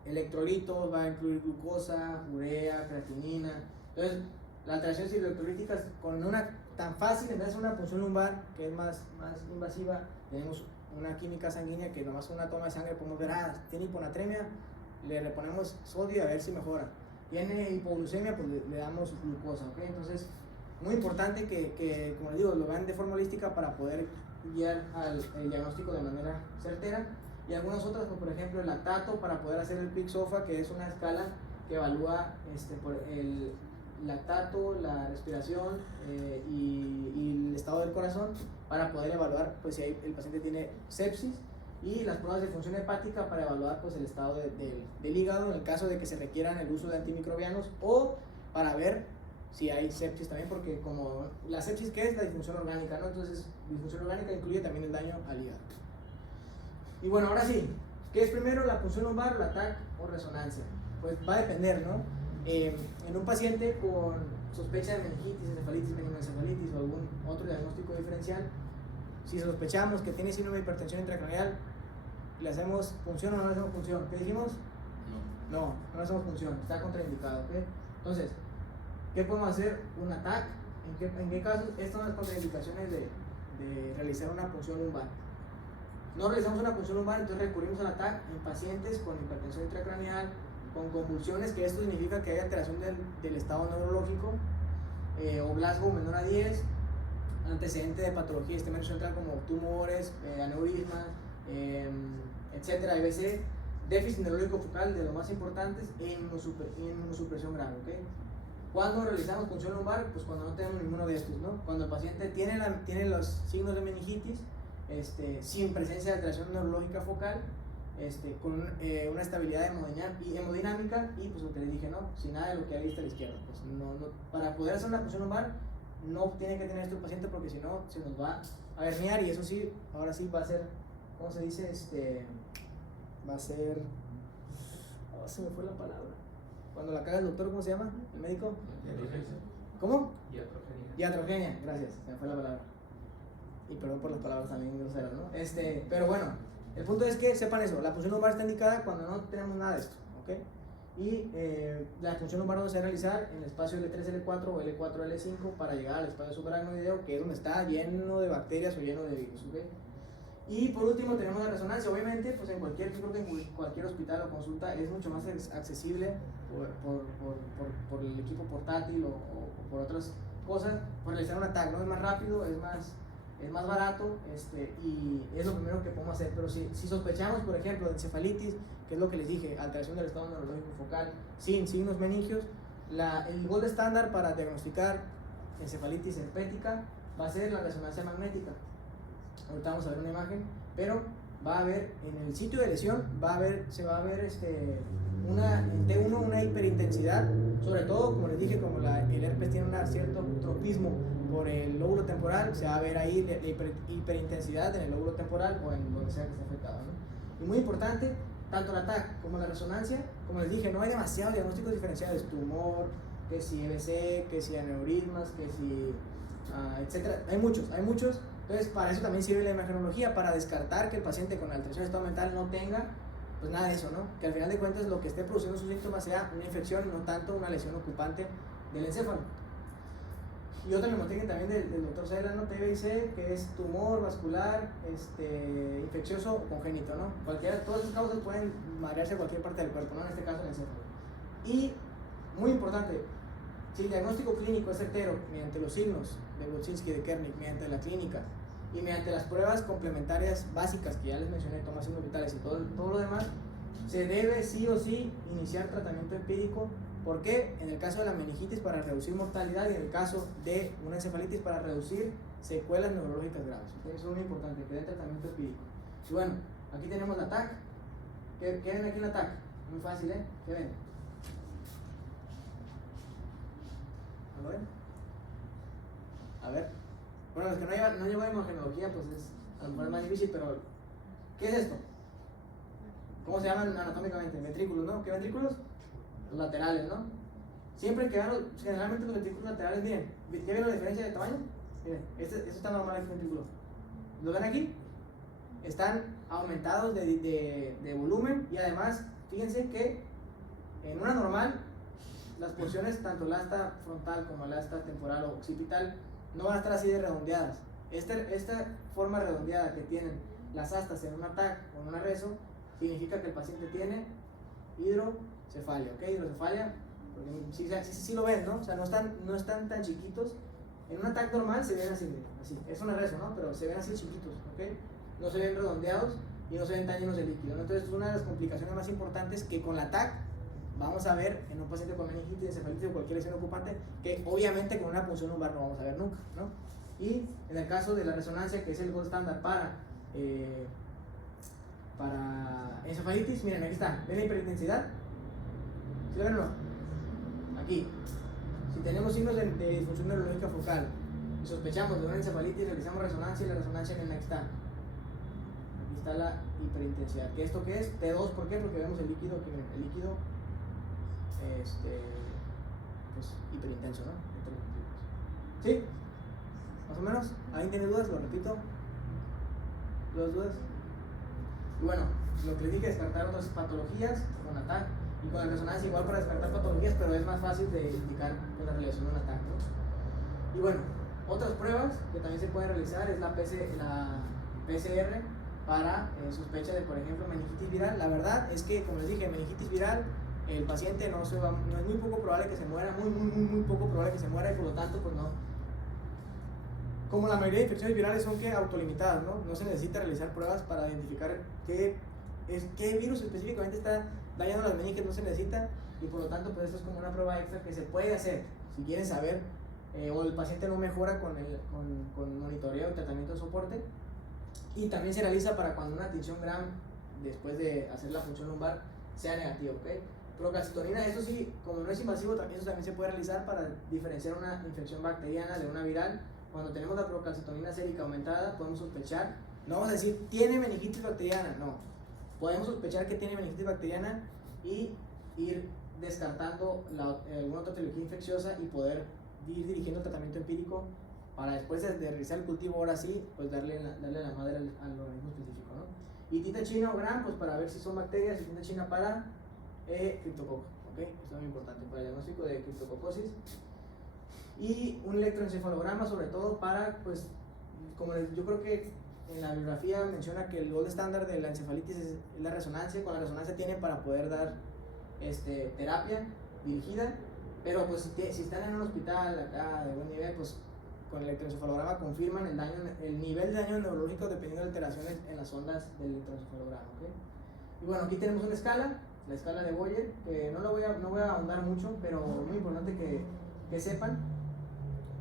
electrolitos, va a incluir glucosa, urea, creatinina. Entonces, las alteraciones electrolíticas con una tan fácil, en vez de una punción lumbar que es más invasiva, tenemos una química sanguínea que nomás una toma de sangre podemos ver, tiene hiponatremia, le reponemos sodio a ver si mejora. Tiene hipoglucemia, pues le damos glucosa, ¿ok? Entonces, muy importante que, como les digo, lo vean de forma holística para poder guiar el diagnóstico de manera certera. Y algunas otras, como por ejemplo el lactato, para poder hacer el PIC-SOFA, que es una escala que evalúa por el lactato, la respiración y el estado del corazón, para poder evaluar pues, si el paciente tiene sepsis, y las pruebas de función hepática para evaluar pues, el estado del hígado en el caso de que se requieran el uso de antimicrobianos, o para ver si hay sepsis también, porque como la sepsis, ¿qué es? La disfunción orgánica, ¿no? Entonces, disfunción orgánica incluye también el daño al hígado. Y bueno, ahora sí, ¿qué es primero, la punción lumbar, la TAC o resonancia? Pues va a depender, ¿no? En un paciente con sospecha de meningitis, encefalitis, meningoencefalitis o algún otro diagnóstico diferencial, si sospechamos que tiene síndrome de hipertensión intracraneal, ¿le hacemos punción o no le hacemos punción? ¿Qué dijimos? No le hacemos punción, está contraindicado, ¿ok? Entonces, ¿qué podemos hacer? Una TAC. ¿En qué casos? Estas son las contraindicaciones de realizar una punción lumbar. No realizamos una punción lumbar, entonces recurrimos a la TAC en pacientes con hipertensión intracraneal, con convulsiones, que esto significa que hay alteración del estado neurológico, o Glasgow menor a 10, antecedente de patología del sistema nervioso central como tumores, aneurismas, etcétera, IBC, déficit neurológico focal de los más importantes, e inmunosupresión grave, ¿ok? ¿Cuándo realizamos punción lumbar? Pues cuando no tenemos ninguno de estos, ¿no? Cuando el paciente tiene los signos de meningitis, sin presencia de alteración neurológica focal, con una estabilidad hemodinámica, y pues lo que les dije, ¿no? Sin nada de lo que hay a la izquierda. Pues para poder hacer una punción lumbar no tiene que tener esto el paciente, porque si no se nos va a herniar, y eso sí, ahora sí va a ser, ¿cómo se dice? Va a ser, se me fue la palabra. Cuando la caga el doctor, ¿cómo se llama? ¿El médico? ¿Cómo? Iatrogenia, gracias, se me fue la palabra. Y perdón por las palabras también groseras, ¿no? Pero bueno, el punto es que sepan eso, la punción lumbar está indicada cuando no tenemos nada de esto, ¿ok? Y la punción lumbar no se va a realizar en el espacio L3, L4 o L4, L5 para llegar al espacio subaracnoideo, que es donde está lleno de bacterias o lleno de virus, ¿ok? Y por último tenemos la resonancia. Obviamente, pues en cualquier hospital o consulta es mucho más accesible por el equipo portátil o por otras cosas, por realizar un TAC, ¿no? Es más rápido, es más barato, y es lo primero que podemos hacer. Pero si sospechamos, por ejemplo, de encefalitis, que es lo que les dije, alteración del estado neurológico focal sin signos meningios, el gold estándar para diagnosticar encefalitis herpética va a ser la resonancia magnética. Ahorita vamos a ver una imagen, pero va a haber en el sitio de lesión, se va a ver en T1 una intensidad, sobre todo, como les dije, como el herpes tiene un cierto tropismo por el lóbulo temporal, se va a ver ahí la hiperintensidad en el lóbulo temporal o en donde sea que esté afectado, ¿no? Y muy importante, tanto la TAC como la resonancia, como les dije, no hay demasiados diagnósticos diferenciados, tumor, que si EBC, que si aneurismas, que si etcétera, hay muchos, entonces para eso también sirve la imagenología, para descartar que el paciente con alteración de estado mental no tenga pues nada de eso, ¿no? Que al final de cuentas lo que esté produciendo sus síntomas sea una infección y no tanto una lesión ocupante del encéfalo. Y otra mnemotécnica también del doctor Celano, TBIC, que es tumor vascular, infeccioso o congénito, ¿no? Todas esas causas pueden marearse a cualquier parte del cuerpo, ¿no? En este caso el encéfalo. Y, muy importante, si el diagnóstico clínico es certero mediante los signos de Bolsinski y de Kernig, mediante la clínica y mediante las pruebas complementarias básicas que ya les mencioné, toma de signos vitales y todo lo demás, se debe sí o sí iniciar tratamiento empírico. ¿Por qué? En el caso de la meningitis para reducir mortalidad y en el caso de una encefalitis para reducir secuelas neurológicas graves. Eso es muy importante, que dé tratamiento empírico. Y bueno, aquí tenemos la TAC. ¿Qué ven aquí en la TAC? Muy fácil, ¿eh? ¿Qué ven? ¿Lo ven? A ver. Bueno, los que no llevan imagenología, pues a lo mejor es más difícil, pero ¿qué es esto? ¿Cómo se llaman anatómicamente? Ventrículos, ¿no? ¿Qué ventrículos? Los laterales, ¿no? Siempre que vean, generalmente los ventrículos laterales, miren, ¿ya ven la diferencia de tamaño? Miren, este está normal aquí, ventrículo. ¿Lo ven aquí? Están aumentados de volumen y además, fíjense que en una normal, las porciones, tanto el asta frontal como el asta temporal o occipital, no van a estar así de redondeadas. Esta forma redondeada que tienen las astas en una TAC o en una reso, significa que el paciente tiene hidrocefalia, ¿ok? Hidrocefalia, porque sí lo ven, ¿no? O sea, no están tan chiquitos. En una TAC normal se ven así, es una reso, ¿no? Pero se ven así chiquitos, ¿ok? No se ven redondeados y no se ven tan llenos de líquido, ¿no? Entonces, una de las complicaciones más importantes que con la TAC vamos a ver en un paciente con meningitis, encefalitis o cualquier lesión ocupante, que obviamente con una punción lumbar no vamos a ver nunca, ¿no? Y en el caso de la resonancia, que es el gold standard para encefalitis, miren, aquí está, ¿ven la hiperintensidad? ¿Sí lo ven o no? Aquí. Si tenemos signos de disfunción neurológica focal y sospechamos de una encefalitis, realizamos resonancia y la resonancia, miren, aquí está. Aquí está la hiperintensidad. ¿Qué esto qué es? T2, ¿por qué? Porque vemos el líquido, que miren, el líquido pues hiperintenso, ¿no? ¿Sí? ¿Más o menos? ¿Alguien tiene dudas? Lo repito. ¿Dudas? Y bueno, lo que les dije, descartar otras patologías con ATAC y con la resonancia igual para descartar patologías, pero es más fácil de indicar que la relación con ATAC, ¿no? Y bueno, otras pruebas que también se pueden realizar es la PCR para sospecha de, por ejemplo, meningitis viral. La verdad es que, como les dije, meningitis viral, el paciente no es muy poco probable que se muera, muy poco probable que se muera y por lo tanto, pues no. Como la mayoría de infecciones virales son autolimitadas, ¿no? No se necesita realizar pruebas para identificar qué virus específicamente está dañando las meninges, no se necesita y por lo tanto, pues esto es como una prueba extra que se puede hacer si quieren saber o el paciente no mejora con monitoreo y tratamiento de soporte. Y también se realiza para cuando una tinción Gram después de hacer la función lumbar sea negativa, ¿ok? Procalcitonina, eso sí, como no es invasivo, eso también se puede realizar para diferenciar una infección bacteriana de una viral. Cuando tenemos la procalcitonina sérica aumentada, podemos sospechar, no vamos a decir, tiene meningitis bacteriana, no. Podemos sospechar que tiene meningitis bacteriana y ir descartando alguna otra etiología infecciosa y poder ir dirigiendo el tratamiento empírico para después de realizar el cultivo, ahora sí, pues darle la madre al organismo específico, ¿no? Y tinta china o Gram, pues para ver si son bacterias, y tinta china para criptococo, ¿ok? Esto es muy importante para el diagnóstico de criptococosis. Y un electroencefalograma, sobre todo para, pues, como yo creo que en la bibliografía menciona que el gold estándar de la encefalitis es la resonancia. Con la resonancia tienen para poder dar terapia dirigida, pero pues si están en un hospital acá de buen nivel, pues con el electroencefalograma confirman el nivel de daño neurológico dependiendo de alteraciones en las ondas del electroencefalograma, ¿okay? Y bueno, aquí tenemos una escala, la escala de Boyer, que no voy a ahondar mucho, pero es muy importante que sepan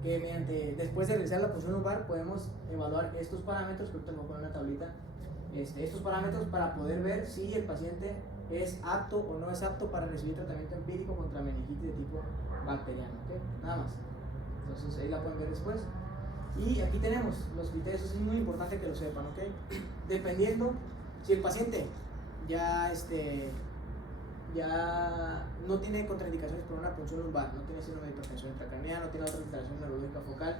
que después de realizar la punción lumbar podemos evaluar estos parámetros, que ahorita voy a poner una tablita, estos parámetros para poder ver si el paciente es apto o no es apto para recibir tratamiento empírico contra meningitis de tipo bacteriano, ¿ok? Nada más. Entonces ahí la pueden ver después. Y aquí tenemos los criterios, es muy importante que lo sepan, ¿ok? Dependiendo, si el paciente ya, ya no tiene contraindicaciones por una punción lumbar, no tiene síndrome de hipertensión intracraneal, no tiene otra alteración neurológica focal,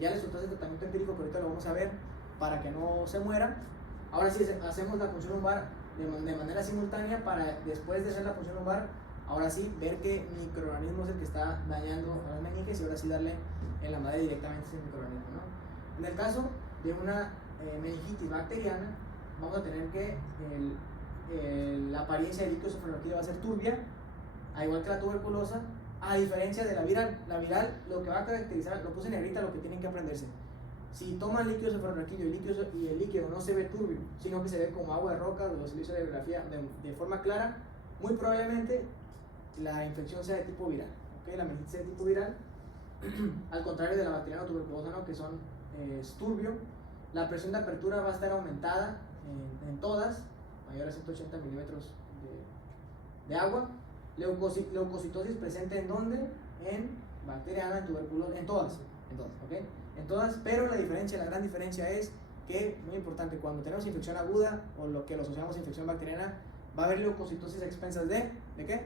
ya les soltó ese tratamiento empírico que ahorita lo vamos a ver para que no se muera. Ahora sí hacemos la punción lumbar de manera simultánea para después de hacer la punción lumbar, ahora sí ver qué microorganismo es el que está dañando a las meninges y ahora sí darle en la madre directamente ese microorganismo, ¿no? En el caso de una meningitis bacteriana, vamos a tener que la apariencia del líquido esofagológico va a ser turbia, al igual que la tuberculosa, a diferencia de la viral. La viral lo que va a caracterizar, lo puse en negrita, lo que tienen que aprenderse. Si toman líquido esofagológico y el líquido no se ve turbio, sino que se ve como agua de roca, o se hizo la radiografía de forma clara, muy probablemente la infección sea de tipo viral, ¿okay? La meningitis sea de tipo viral, al contrario de la bacteriana o tuberculosa, ¿no? Que son turbio. La presión de apertura va a estar aumentada en todas, mayor a 180 milímetros de agua. Leucocitosis presente en dónde? En bacteriana, tuberculosa, en todas, ¿ok? En todas, pero la gran diferencia es que, muy importante, cuando tenemos infección aguda o lo que lo asociamos a infección bacteriana, va a haber leucocitosis a expensas ¿de qué?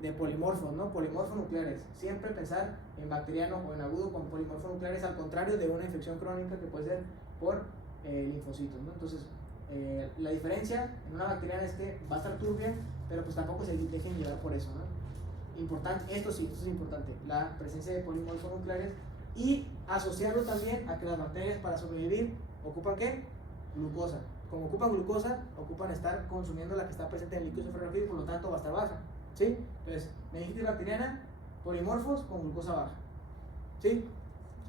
De polimorfos, ¿no? Polimorfos nucleares. Siempre pensar en bacteriano o en agudo con polimorfos nucleares, al contrario de una infección crónica que puede ser por linfocitos, ¿no? Entonces, la diferencia en una bacteriana es que va a estar turbia, pero pues tampoco se dejen llevar por eso, ¿no? Importante, esto sí, esto es importante, la presencia de polimorfos nucleares, y asociarlo también a que las bacterias para sobrevivir ocupan ¿qué? Glucosa. Como ocupan glucosa, ocupan estar consumiendo la que está presente en el líquido esofagológico y por lo tanto va a estar baja, ¿sí? Entonces, meningitis bacteriana, polimorfos con glucosa baja, ¿sí?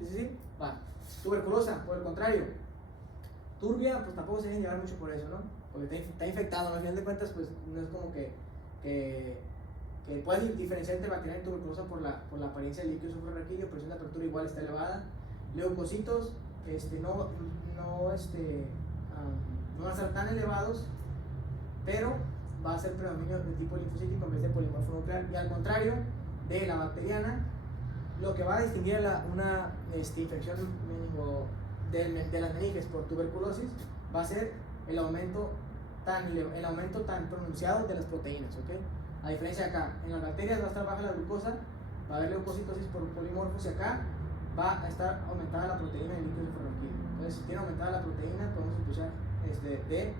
Sí, va. Tuberculosa, por el contrario, turbia, pues tampoco se dejen llevar mucho por eso, ¿no? Porque está infectado, ¿no? Al final de cuentas, pues no es como que puedas diferenciar entre bacteriana y tuberculosa por la apariencia del líquido esofagológico, presión de apertura igual está elevada. Leucocitos, no van a estar tan elevados, pero va a ser predominio de tipo linfocítico en vez de polimorfo nuclear, y al contrario de la bacteriana, lo que va a distinguir una infección de las meninges por tuberculosis va a ser el aumento tan pronunciado de las proteínas, ¿ok? A diferencia de acá, en las bacterias va a estar baja la glucosa, va a haber leucocitosis por polimorfos, y acá va a estar aumentada la proteína del líquido esofagológico. Entonces, si tiene aumentada la proteína, podemos escuchar de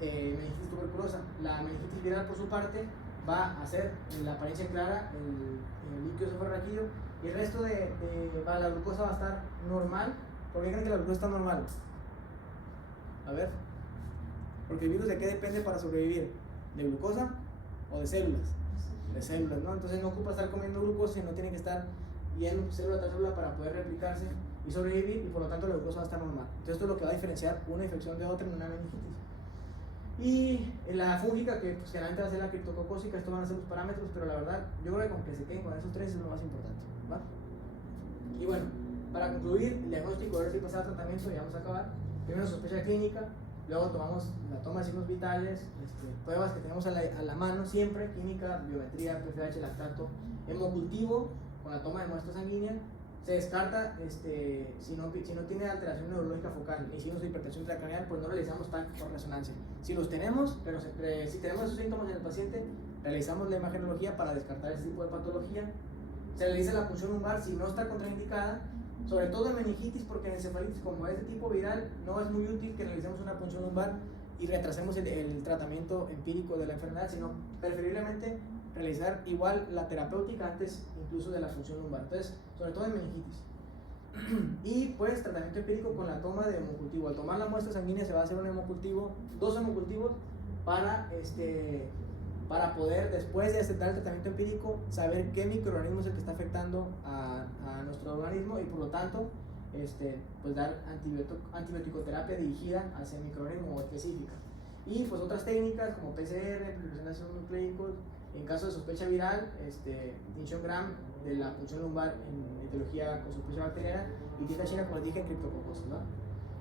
meningitis tuberculosa. La meningitis viral, por su parte, va a ser la apariencia clara, el líquido esofagológico, y el resto la glucosa va a estar normal. ¿Por qué creen que la glucosa está normal? A ver, porque el virus ¿de qué depende para sobrevivir? ¿De glucosa o de células? De células, ¿no? Entonces no ocupa estar comiendo glucosa, sino tiene que estar yendo célula tras célula para poder replicarse y sobrevivir, y por lo tanto la glucosa va a estar normal. Entonces esto es lo que va a diferenciar una infección de otra en una meningitis. Y la fúngica, que pues, generalmente va a ser la criptococócica, estos van a ser los parámetros, pero la verdad, yo creo que con que se queden con esos tres es lo más importante, ¿va? Y bueno, para concluir, el diagnóstico, ahora sí pasar al tratamiento, ya vamos a acabar. Primero sospecha clínica, luego tomamos la toma de signos vitales, pruebas que tenemos a la mano siempre, química, biometría, PFH, lactato, hemocultivo, con la toma de muestra sanguínea. Se descarta si no tiene alteración neurológica focal ni signos de hipertensión intracraneal, pues no realizamos TAC por resonancia. Si los tenemos, pero si tenemos esos síntomas en el paciente, realizamos la imagenología para descartar ese tipo de patología. Se realiza la punción lumbar si no está contraindicada, sobre todo en meningitis, porque en encefalitis, como es de tipo viral, no es muy útil que realicemos una punción lumbar y retrasemos el tratamiento empírico de la enfermedad, sino preferiblemente realizar igual la terapéutica antes incluso de la punción lumbar. Entonces, sobre todo en meningitis. Y pues tratamiento empírico con la toma de hemocultivo. Al tomar la muestra sanguínea se va a hacer un hemocultivo, 2 hemocultivos para poder, después de aceptar el tratamiento empírico, saber qué microorganismo es el que está afectando a nuestro organismo, y por lo tanto pues dar antibioticoterapia dirigida hacia el microorganismo específica. Y pues otras técnicas como PCR, priorización de ácidos nucleicos, en caso de sospecha viral, tinción Gram de la punción lumbar en etiología con sospecha bacteriana, y tinta china, como les dije, en criptococcus, ¿no?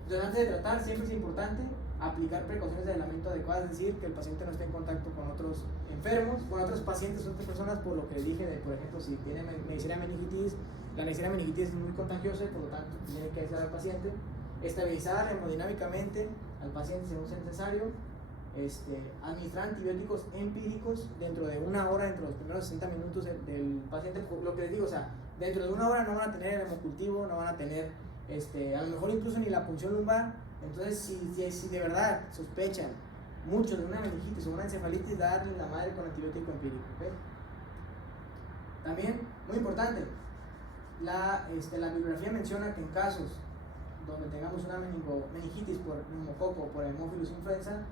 Entonces, antes de tratar, siempre es importante aplicar precauciones de aislamiento adecuadas, es decir, que el paciente no esté en contacto con otros enfermos, con otros pacientes, otras personas, por lo que dije, de, por ejemplo, si tiene Neisseria meningitis, la Neisseria meningitis es muy contagiosa y por lo tanto tiene que aislar al paciente, estabilizar hemodinámicamente al paciente según sea necesario, administrar antibióticos empíricos dentro de una hora, dentro de los primeros 60 minutos del paciente, lo que les digo, o sea, dentro de una hora no van a tener el hemocultivo, no van a tener, a lo mejor incluso ni la punción lumbar. Entonces, si de verdad sospechan mucho de una meningitis o una encefalitis, darle la madre con antibiótico empírico, ¿okay? También, muy importante, la bibliografía menciona que en casos donde tengamos una meningitis por neumococo o por Haemophilus influenza,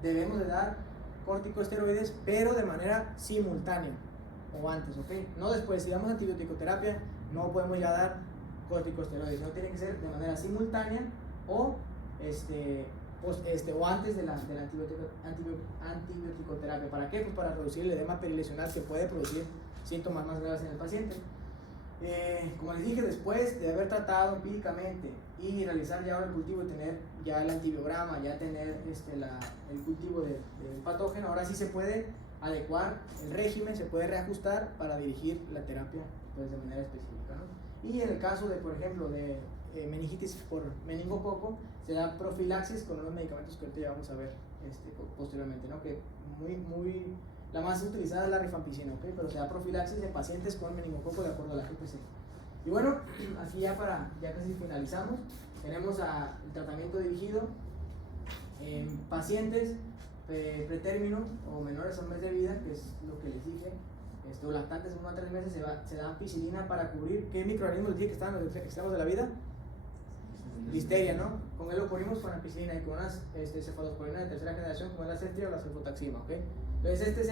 debemos de dar corticosteroides, pero de manera simultánea o antes, ¿ok? No después. Si damos antibiótico-terapia, no podemos ya dar corticosteroides, no tiene que ser de manera simultánea o o antes de la antibioticoterapia. ¿Para qué? Pues para reducir el edema perilesional que puede producir síntomas más graves en el paciente. Como les dije, después de haber tratado empíricamente y realizar ya el cultivo y tener ya el antibiograma, ya tener el cultivo del patógeno, ahora sí se puede adecuar el régimen, se puede reajustar para dirigir la terapia pues, de manera específica, ¿no? Y en el caso de, por ejemplo, de meningitis por meningococo, se da profilaxis con unos medicamentos que ahorita ya vamos a ver posteriormente, ¿no? Que la más utilizada es la rifampicina, ¿okay? Pero se da profilaxis en pacientes con meningococo de acuerdo a la GPC. Y bueno, aquí ya casi finalizamos, tenemos el tratamiento dirigido en pacientes pretérmino o menores a un mes de vida, que es lo que les dije, o lactantes de 1 a 3 meses, se da ampicilina para cubrir. ¿Qué microorganismos les dije que están en los extremos de la vida? Listeria, ¿no? Con él lo cubrimos con ampicilina y con unas cefalosporina de tercera generación, como es la cestria o la sulfotaxima, ¿ok? Entonces este es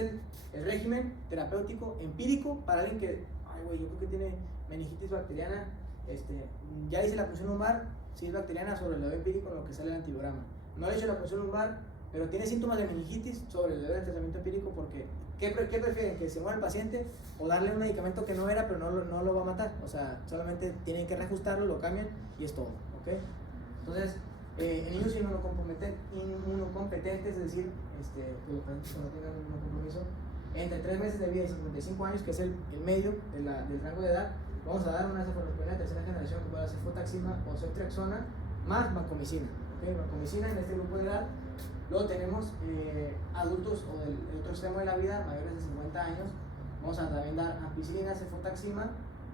el régimen terapéutico empírico para alguien que, ay güey, yo creo que tiene meningitis bacteriana, ya hice la punción lumbar, si es bacteriana, sobre el dedo empírico en lo que sale el antibiograma. No le he hecho la punción lumbar, pero tiene síntomas de meningitis, sobre el dedo del tratamiento empírico, porque ¿qué prefieren? ¿Que se muera el paciente o darle un medicamento que no era, pero no lo va a matar? O sea, solamente tienen que reajustarlo, lo cambian y es todo, ¿ok? Entonces, en niños inmunocompetentes, es decir, que los pacientes que no tengan ningún compromiso, entre 3 meses de vida y 55 años, que es el medio del rango de edad, vamos a dar una cefalosporina de tercera generación que puede ser ceftaxima o ceftriaxona más vancomicina, ¿okay? Vancomicina en este grupo de edad. Luego tenemos adultos o del otro extremo de la vida, mayores de 50 años, vamos a también dar ampicilina, ceftaxima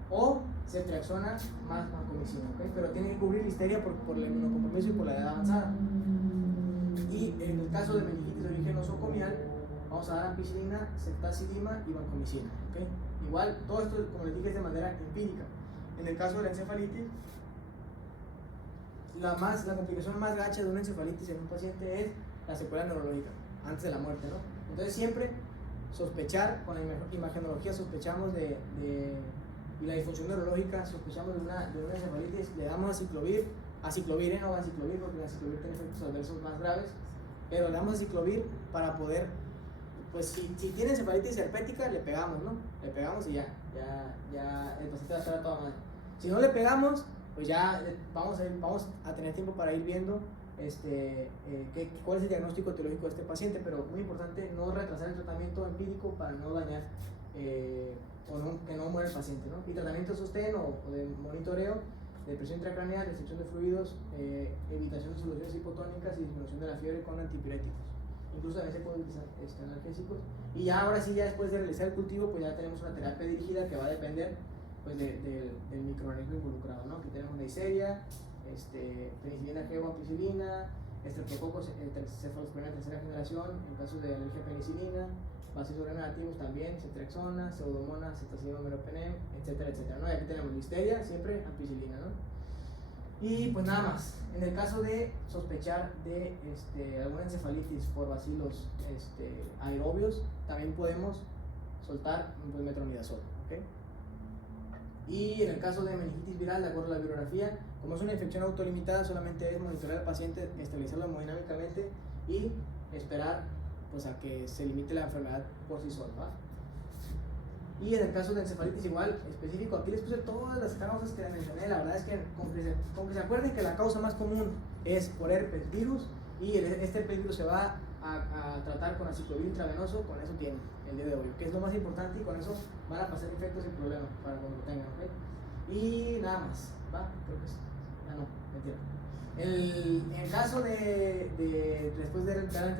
o ceftriaxona más vancomicina, ¿okay? Pero tiene que cubrir listeria por el inmunocompromiso y por la edad avanzada. Y en el caso de meningitis de origen nosocomial, vamos a dar ampicilina, ceftazidima y vancomicina, ¿okay? Igual, todo esto, como les dije, es de manera empírica. En el caso de la encefalitis, la complicación más gacha de una encefalitis en un paciente es la secuela neurológica, antes de la muerte, ¿no? Entonces siempre sospechar, con la imagenología sospechamos y la disfunción neurológica sospechamos de una encefalitis, le damos aciclovir, no aciclovir porque la aciclovir tiene efectos adversos más graves, pero le damos aciclovir para poder, pues si tiene encefalitis herpética, le pegamos, ¿no? Le pegamos y ya el paciente va a estar a toda madre. Si no le pegamos, pues ya vamos a tener tiempo para ir viendo cuál es el diagnóstico etiológico de este paciente, pero muy importante no retrasar el tratamiento empírico para no dañar que no muera el paciente, ¿no? Y tratamiento de sostén o de monitoreo de presión intracraneal, restricción de fluidos, evitación de soluciones hipotónicas y disminución de la fiebre con antipiréticos. Incluso también se puede utilizar analgésicos. Y ya ahora sí, ya después de realizar el cultivo, pues ya tenemos una terapia dirigida que va a depender pues del microorganismo involucrado, ¿no? Aquí tenemos Neisseria, penicilina G o ampicilina, estreptococos cefalosporina de tercera generación, en caso de alergia a penicilina, bacilos granulativos también, ceftriaxona, pseudomonas, cetacilina meropenem, etcétera, etcétera, ¿no? Y aquí tenemos Listeria, siempre ampicilina, ¿no? Y pues nada más, en el caso de sospechar de alguna encefalitis por bacilos aerobios, también podemos soltar pues, metronidazol, ¿ok? Y en el caso de meningitis viral, de acuerdo a la bibliografía, como es una infección autolimitada, solamente es monitorear al paciente, estabilizarlo hemodinámicamente y esperar pues, a que se limite la enfermedad por sí sola, ¿va? Y en el caso de encefalitis igual, específico, aquí les puse todas las causas que mencioné. La verdad es que con que se acuerden que la causa más común es por herpes virus, y este peligro se va a tratar con aciclovir intravenoso, con eso tienen el día de hoy, que es lo más importante, y con eso van a pasar efectos sin problema para cuando lo tengan, ¿ok? Y nada más, ¿va? Creo que ya no, mentira. En el caso después de realizar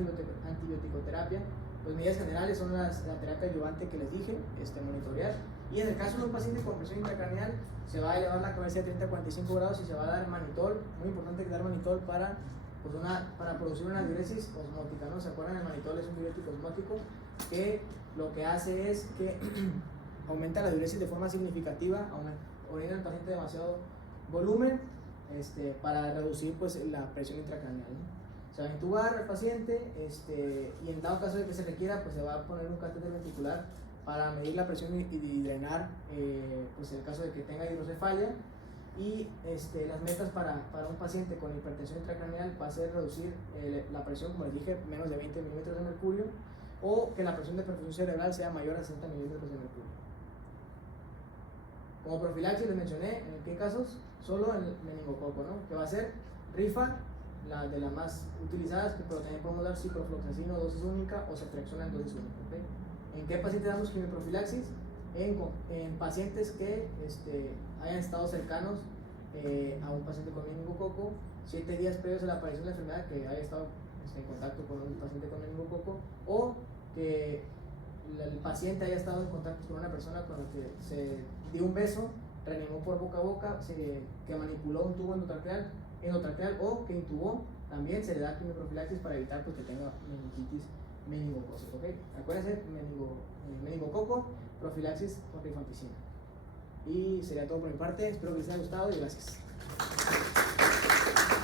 antibioticoterapia, pues medidas generales son la terapia adyuvante que les dije, monitorear. Y en el caso de un paciente con presión intracraneal, se va a elevar la cabeza de 30 a 45 grados y se va a dar manitol. Muy importante que dar manitol para producir una diuresis osmótica, ¿no? ¿Se acuerdan? El manitol es un diurético osmótico que lo que hace es que aumenta la diuresis de forma significativa, orina el paciente demasiado volumen para reducir pues la presión intracraneal, ¿no? Se va a intubar al paciente y en dado caso de que se requiera, pues se va a poner un catéter ventricular para medir la presión y drenar, pues en el caso de que tenga hidrocefalia. Y las metas para un paciente con hipertensión intracraneal va a ser reducir la presión, como les dije, menos de 20 milímetros de mercurio, o que la presión de perfusión cerebral sea mayor a 60 milímetros de mercurio. Como profilaxis les mencioné, ¿en qué casos? Solo el meningococo, ¿no? Que va a ser rifa, la de las más utilizadas, pero también podemos dar ciprofloxacino dosis única o ceftriaxona en dosis única, ¿okay? ¿En qué pacientes damos quimioprofilaxis? En pacientes que hayan estado cercanos a un paciente con meningococo, 7 días previos a la aparición de la enfermedad, que haya estado en contacto con un paciente con meningococo, o que el paciente haya estado en contacto con una persona con la que se dio un beso, reanimó por boca a boca, que manipuló un tubo endotraqueal o que intubó, también se le da quimioprofilaxis para evitar pues, que tenga meningitis meningocócica, ¿ok? Acuérdense, meningococo, profilaxis con rifampicina. Y sería todo por mi parte, espero que les haya gustado y gracias.